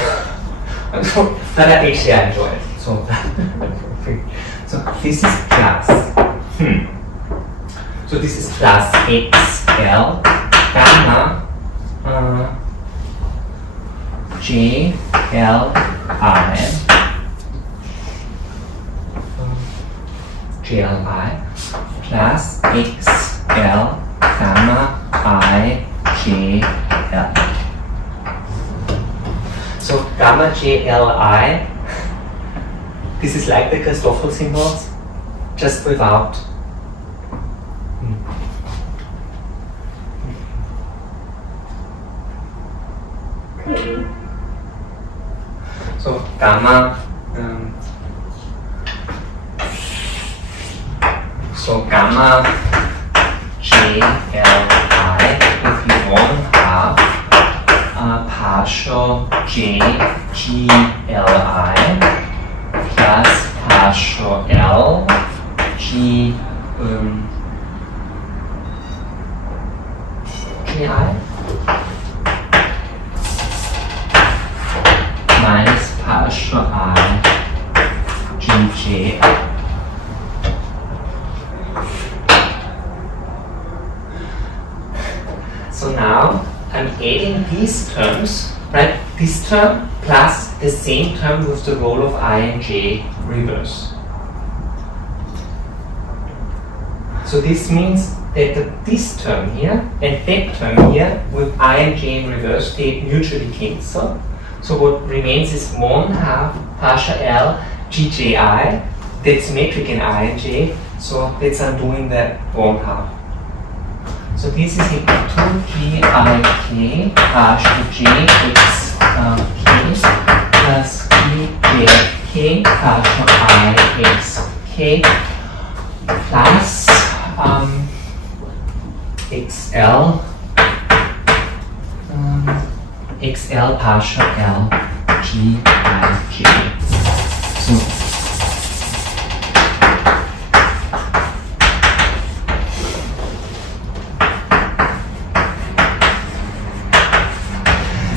But I actually enjoy it. So this is plus. So this is plus xl gamma j l I plus x l gamma I j l. So gamma j l I, this is like the Christoffel symbols, just without so gamma gamma j l I, if you want half partial j g l I plus partial l g g I minus partial I g j. So now I'm adding these terms, right? This term plus the same term with the role of I and j reverse. So this means that this term here and that term here with I and j in reverse, they mutually cancel. So what remains is 1/2 partial L GJI, that's metric in I and j, so that's undoing that 1/2. So this is equal to GIK partial JX k plus GJK partial IXK plus XL partial L GIJ.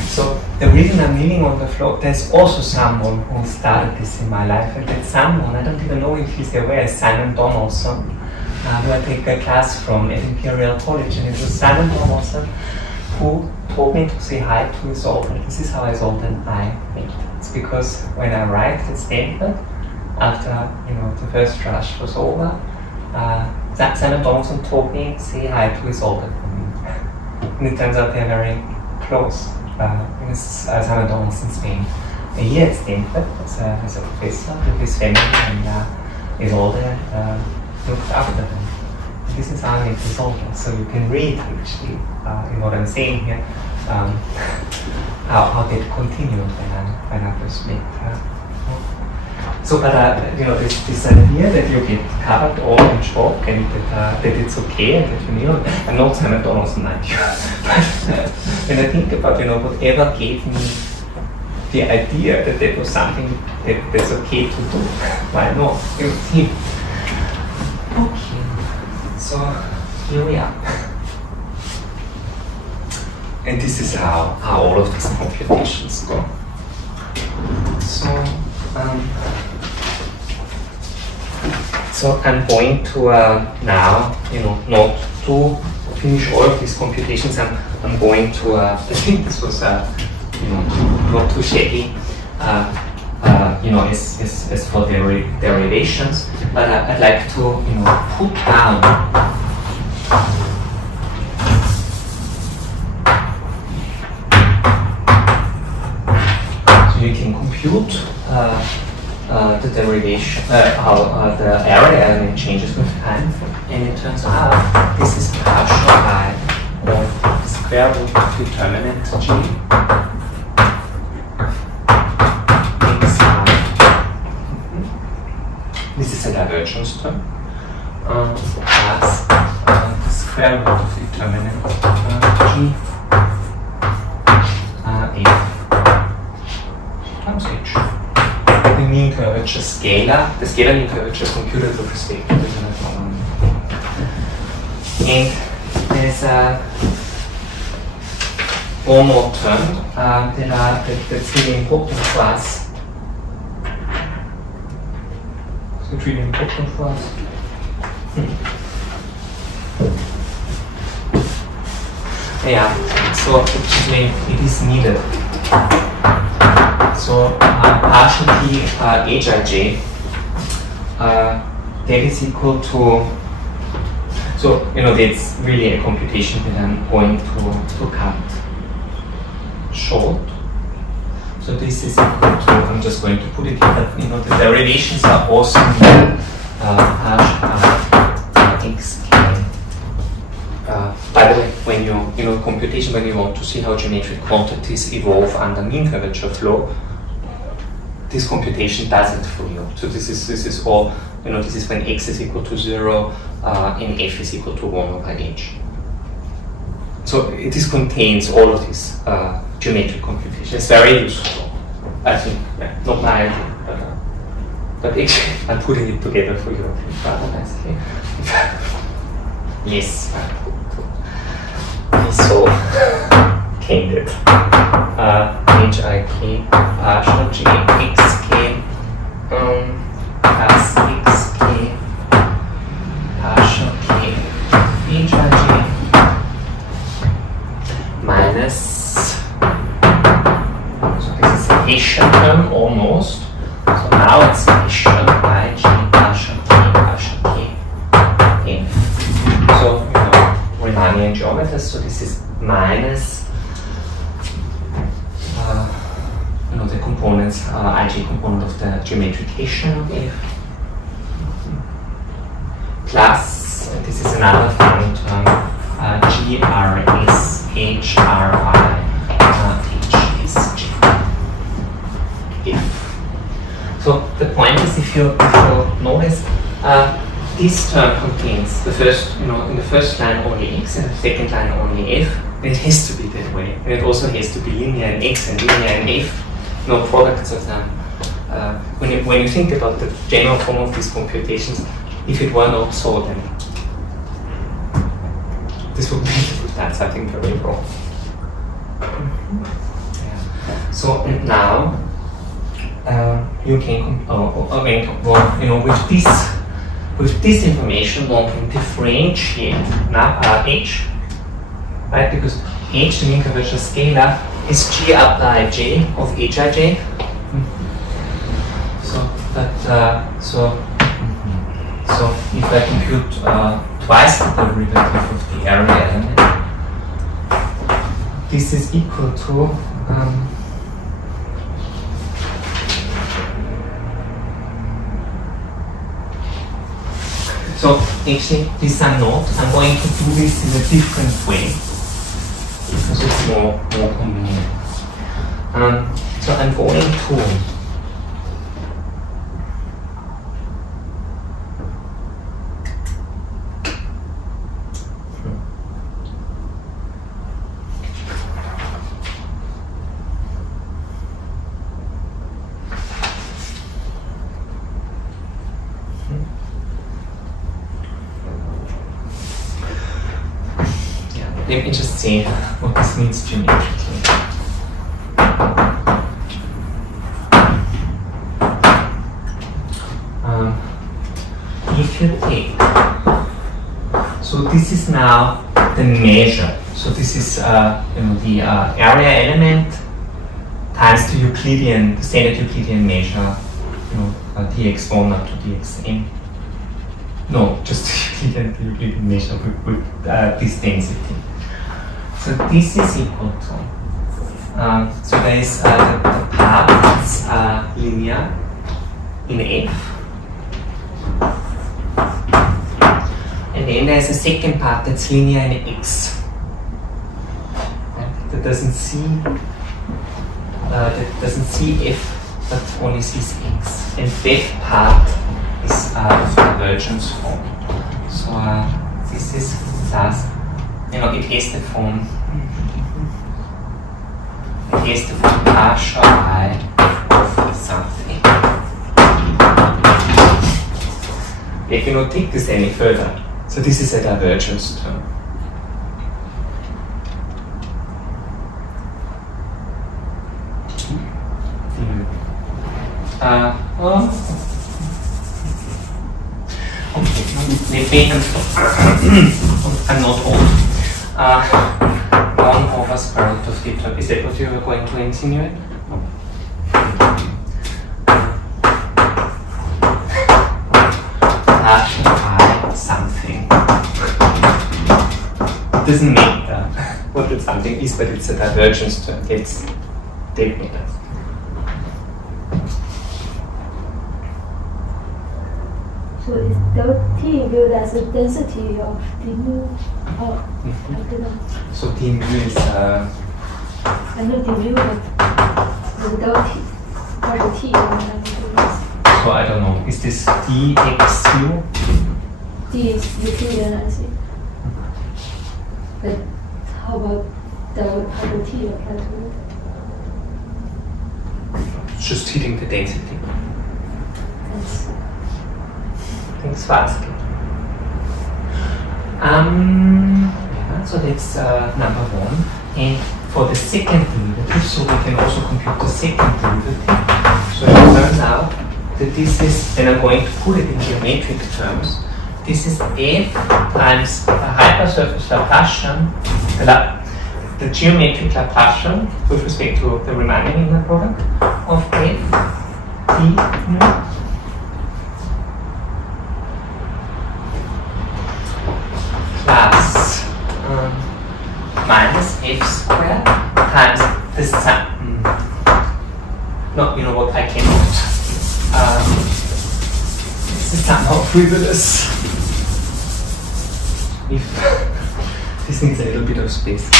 So the reason I'm kneeling on the floor, there's also someone who started this in my life, and that someone, I don't even know if he's aware, is Simon Donaldson, who I take a class from at Imperial College, and it was Simon Donaldson who told me to say hi to his altar. This is how I solved an I. It's because when I arrived at Stanford, after the first rush was over, Simon Donaldson told me, say hi to his older for me. And it turns out they're very close. Simon Donaldson in Spain. He at Stanford as a professor with his family, and his older looked after them. This is how I met his older, so you can read actually in what I'm saying here how they continued when I first met her. So, but this idea that you get covered all in chalk and that it's okay and that I'm not Simon Donaldson like you. But when I think about whatever gave me the idea that that was something that's okay to do, why not? It was him. Okay, so here we are. And this is how all of these computations go. So I'm going to now, not to finish all of these computations. I'm going to. I think this was, not too shaggy, as for derivations. But I'd like to, put down. So you can compute. The derivation, how the area element changes with time, and it turns out this is partial I of the square root of determinant G xi. This is a divergence term plus the square root of determinant G f times h. The mean curvature scalar, the scalar mean curvature is computed with respect to the unit norm. And there's one more term that's really important for us. So it's really important for us. Yeah, so actually it is needed. So partial T Hij, that is equal to, so that's really a computation that I'm going to cut short. So this is equal to, I'm just going to put it here, but the derivations are also partial xk. By the way, when computation, when you want to see how geometric quantities evolve under mean curvature flow, this computation does it for you. So this is all, this is when x is equal to 0 and f is equal to 1 over h. So this contains all of this geometric computation. It's very useful, I think. Yeah, not my idea, but actually I'm putting it together for you rather nicely. Yes, so candid. Hij partial G xk plus xk partial k Hij minus, so this is a Hessian term almost. So now it's Hessian Ig partial k n. So Riemannian geometers, so this is minus the components, Ig component of the geometric Hessian of f, plus, this is another final term, GRS HRI HSG f. So the point is, if you notice, this term contains the first, in the first line only x, and the second line only f. It has to be that way, and it also has to be linear in x and linear in f. No products of them. When you think about the general form of these computations, if it were not so, then this would mean we've done something very wrong. Yeah. So and now you can with this information one can differentiate now h, right? Because h, the mean curvature scalar, is G applied J of Hij. So But so if I compute twice the derivative of the area element, this is equal to so actually this I'm going to do this in a different way because it's more convenient. So I'm going to let me just see what this means geometrically. If you take, so this is now the measure. So this is the area element times the Euclidean, the standard Euclidean measure, dx1 up to dxn. No, just the Euclidean measure with this density. So this is equal to, so there is the part that's linear in F, and then there's a second part that's linear in X. That doesn't see F, but only sees X, and that part is of divergence form. So this is thus. It has the form. It has the form partial I of something. Let me not take this any further. So this is a divergence term. Okay, let me. I'm not old. 1 over square root of theta. Is that what you were going to insinuate? Partial I something. It doesn't matter what that something is, but it's a divergence term. It's definite. So is delta T viewed as a density of the mu? Oh, I don't know. So d mu is I know the mu, but the delta T, so I don't know. Is this dxu? D is Euclidean, I see. But how about delta T applied to it? Just hitting the density. That's Thanks for asking. So that's number 1. And for the second derivative, so we can also compute the second derivative. So it turns out that this is, and I'm going to put it in geometric terms, this is f times the hypersurface Laplacian, the geometric Laplacian with respect to the Riemannian inner product of f d mu plus minus f squared times the sum. No, you know what, I cannot. This is somehow frivolous. If this needs a little bit of space.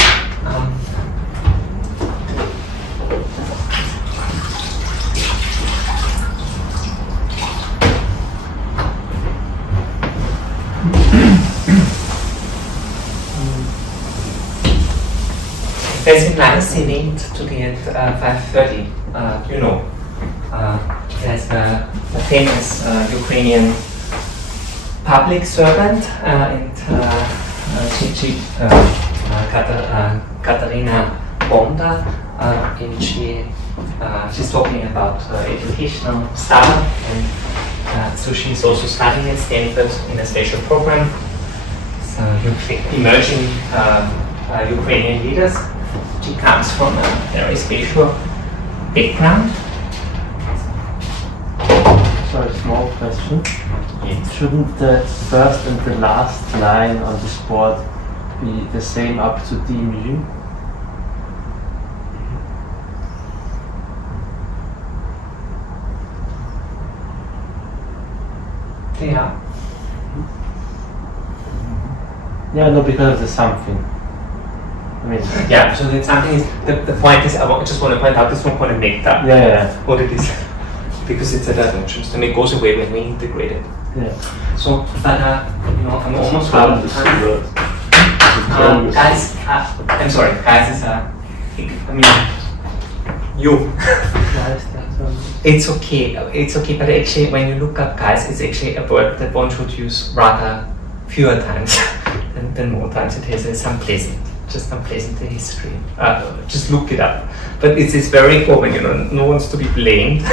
There's a nice event today at 5:30. There's a famous Ukrainian public servant and Katarina Bonda, and she's talking about educational stuff, and so she's also studying at Stanford in a special program. So emerging Ukrainian leaders. She comes from a very special background. So sorry, small question. Yes. Shouldn't the first and the last line on this board be the same up to d mu? They are. Yeah, no, because of the something. I mean, Yeah, so the something is, the point is, just want to point out, this one called a nectar. yeah. What it is. Because it's a divergence, and it goes away when we integrate it. Yeah. So, but you know, I'm almost out of time. Guys, I'm sorry, guys, I mean, you. It's okay, but actually, when you look up guys, it's actually a word that one should use rather fewer times than more times. It has some unpleasant history. Just look it up. But it's very common, you know, no one's to be blamed,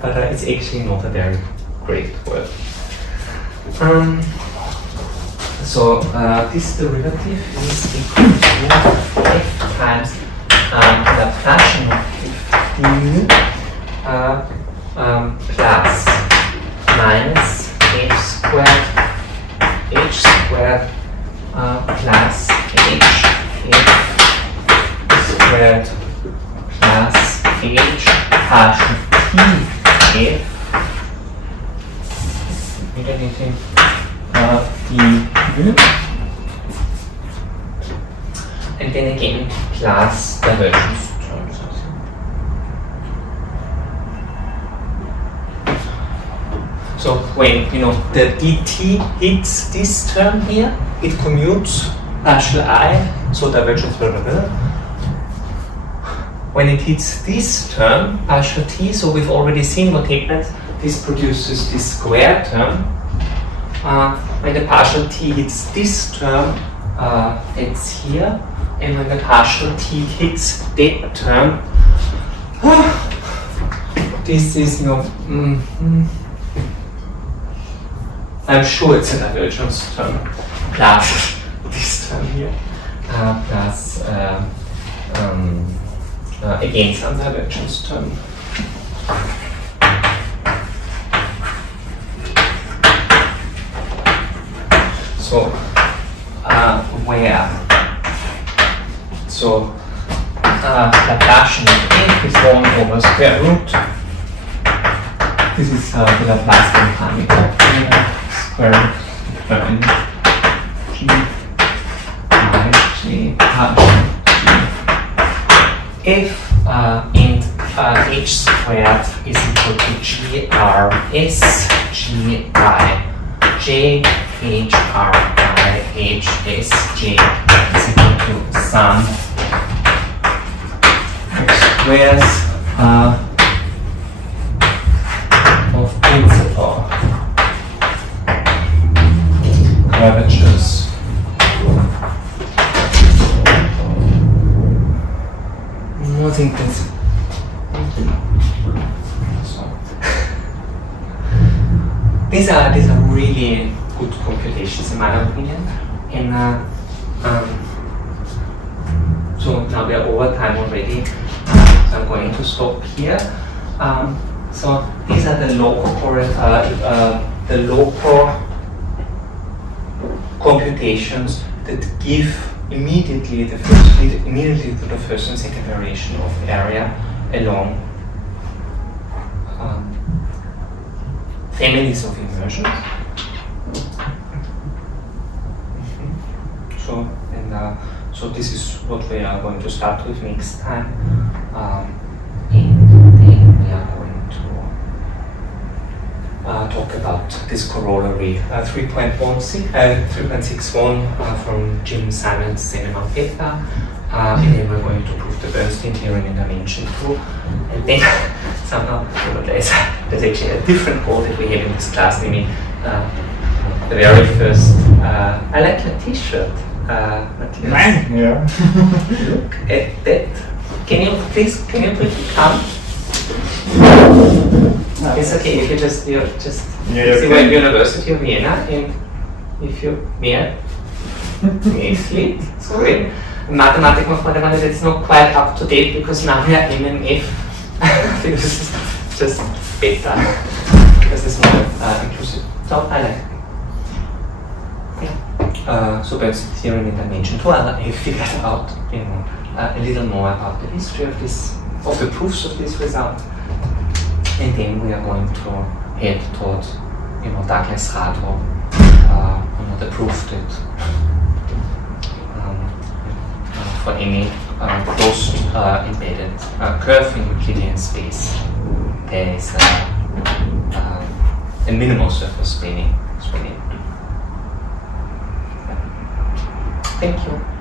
but it's actually not a very great word. So this derivative is equal to f times the fraction of d mu plus minus h squared plus h squared plus h partial t f need anything d mu, and then again plus divergence terms. So when you know the dt hits this term here, it commutes partial I, so divergence blah blah blah. When it hits this term, partial t, so we've already seen what happens. This produces this square term. When the partial t hits this term, it's here, and when the partial t hits that term, this is I'm sure it's a divergence term plus this term here plus again some divergence term. So Laplacian of f is 1 over square root. This is the Laplacian parameter. Square root g I j partial g f and h squared is equal to g r s g I j h r I h s j is equal to sum squares of principal curvatures not intensive. So these are really good computations in my opinion, and so now we are over time already. So I'm going to stop here. So these are the local computations that give immediately to the first and second variation of area along families of inversions. So this is what we are going to start with next time, and then we are going to talk about this corollary 3.61 from Jim Simon's seminar paper, and then we're going to prove the Bernstein theorem in dimension 2, and then somehow there's actually a different goal that we have in this class, namely the very first. I like your T-shirt. Matthias. Yeah. Look at that. Can you quickly come? It's okay if you just see where University of Vienna, and if you sleep, it's great. Mathematik, my friend, it's not quite up to date because now we are MMF. This is just beta. This is occupancy theorem in dimension 2, and I figured out, you know, a little more about the history of this, of the proofs of this result, and then we are going to head towards, you know, Douglas-Rado, you know, the proof that for any closed embedded curve in Euclidean space, there is a minimal surface spinning. Thank you.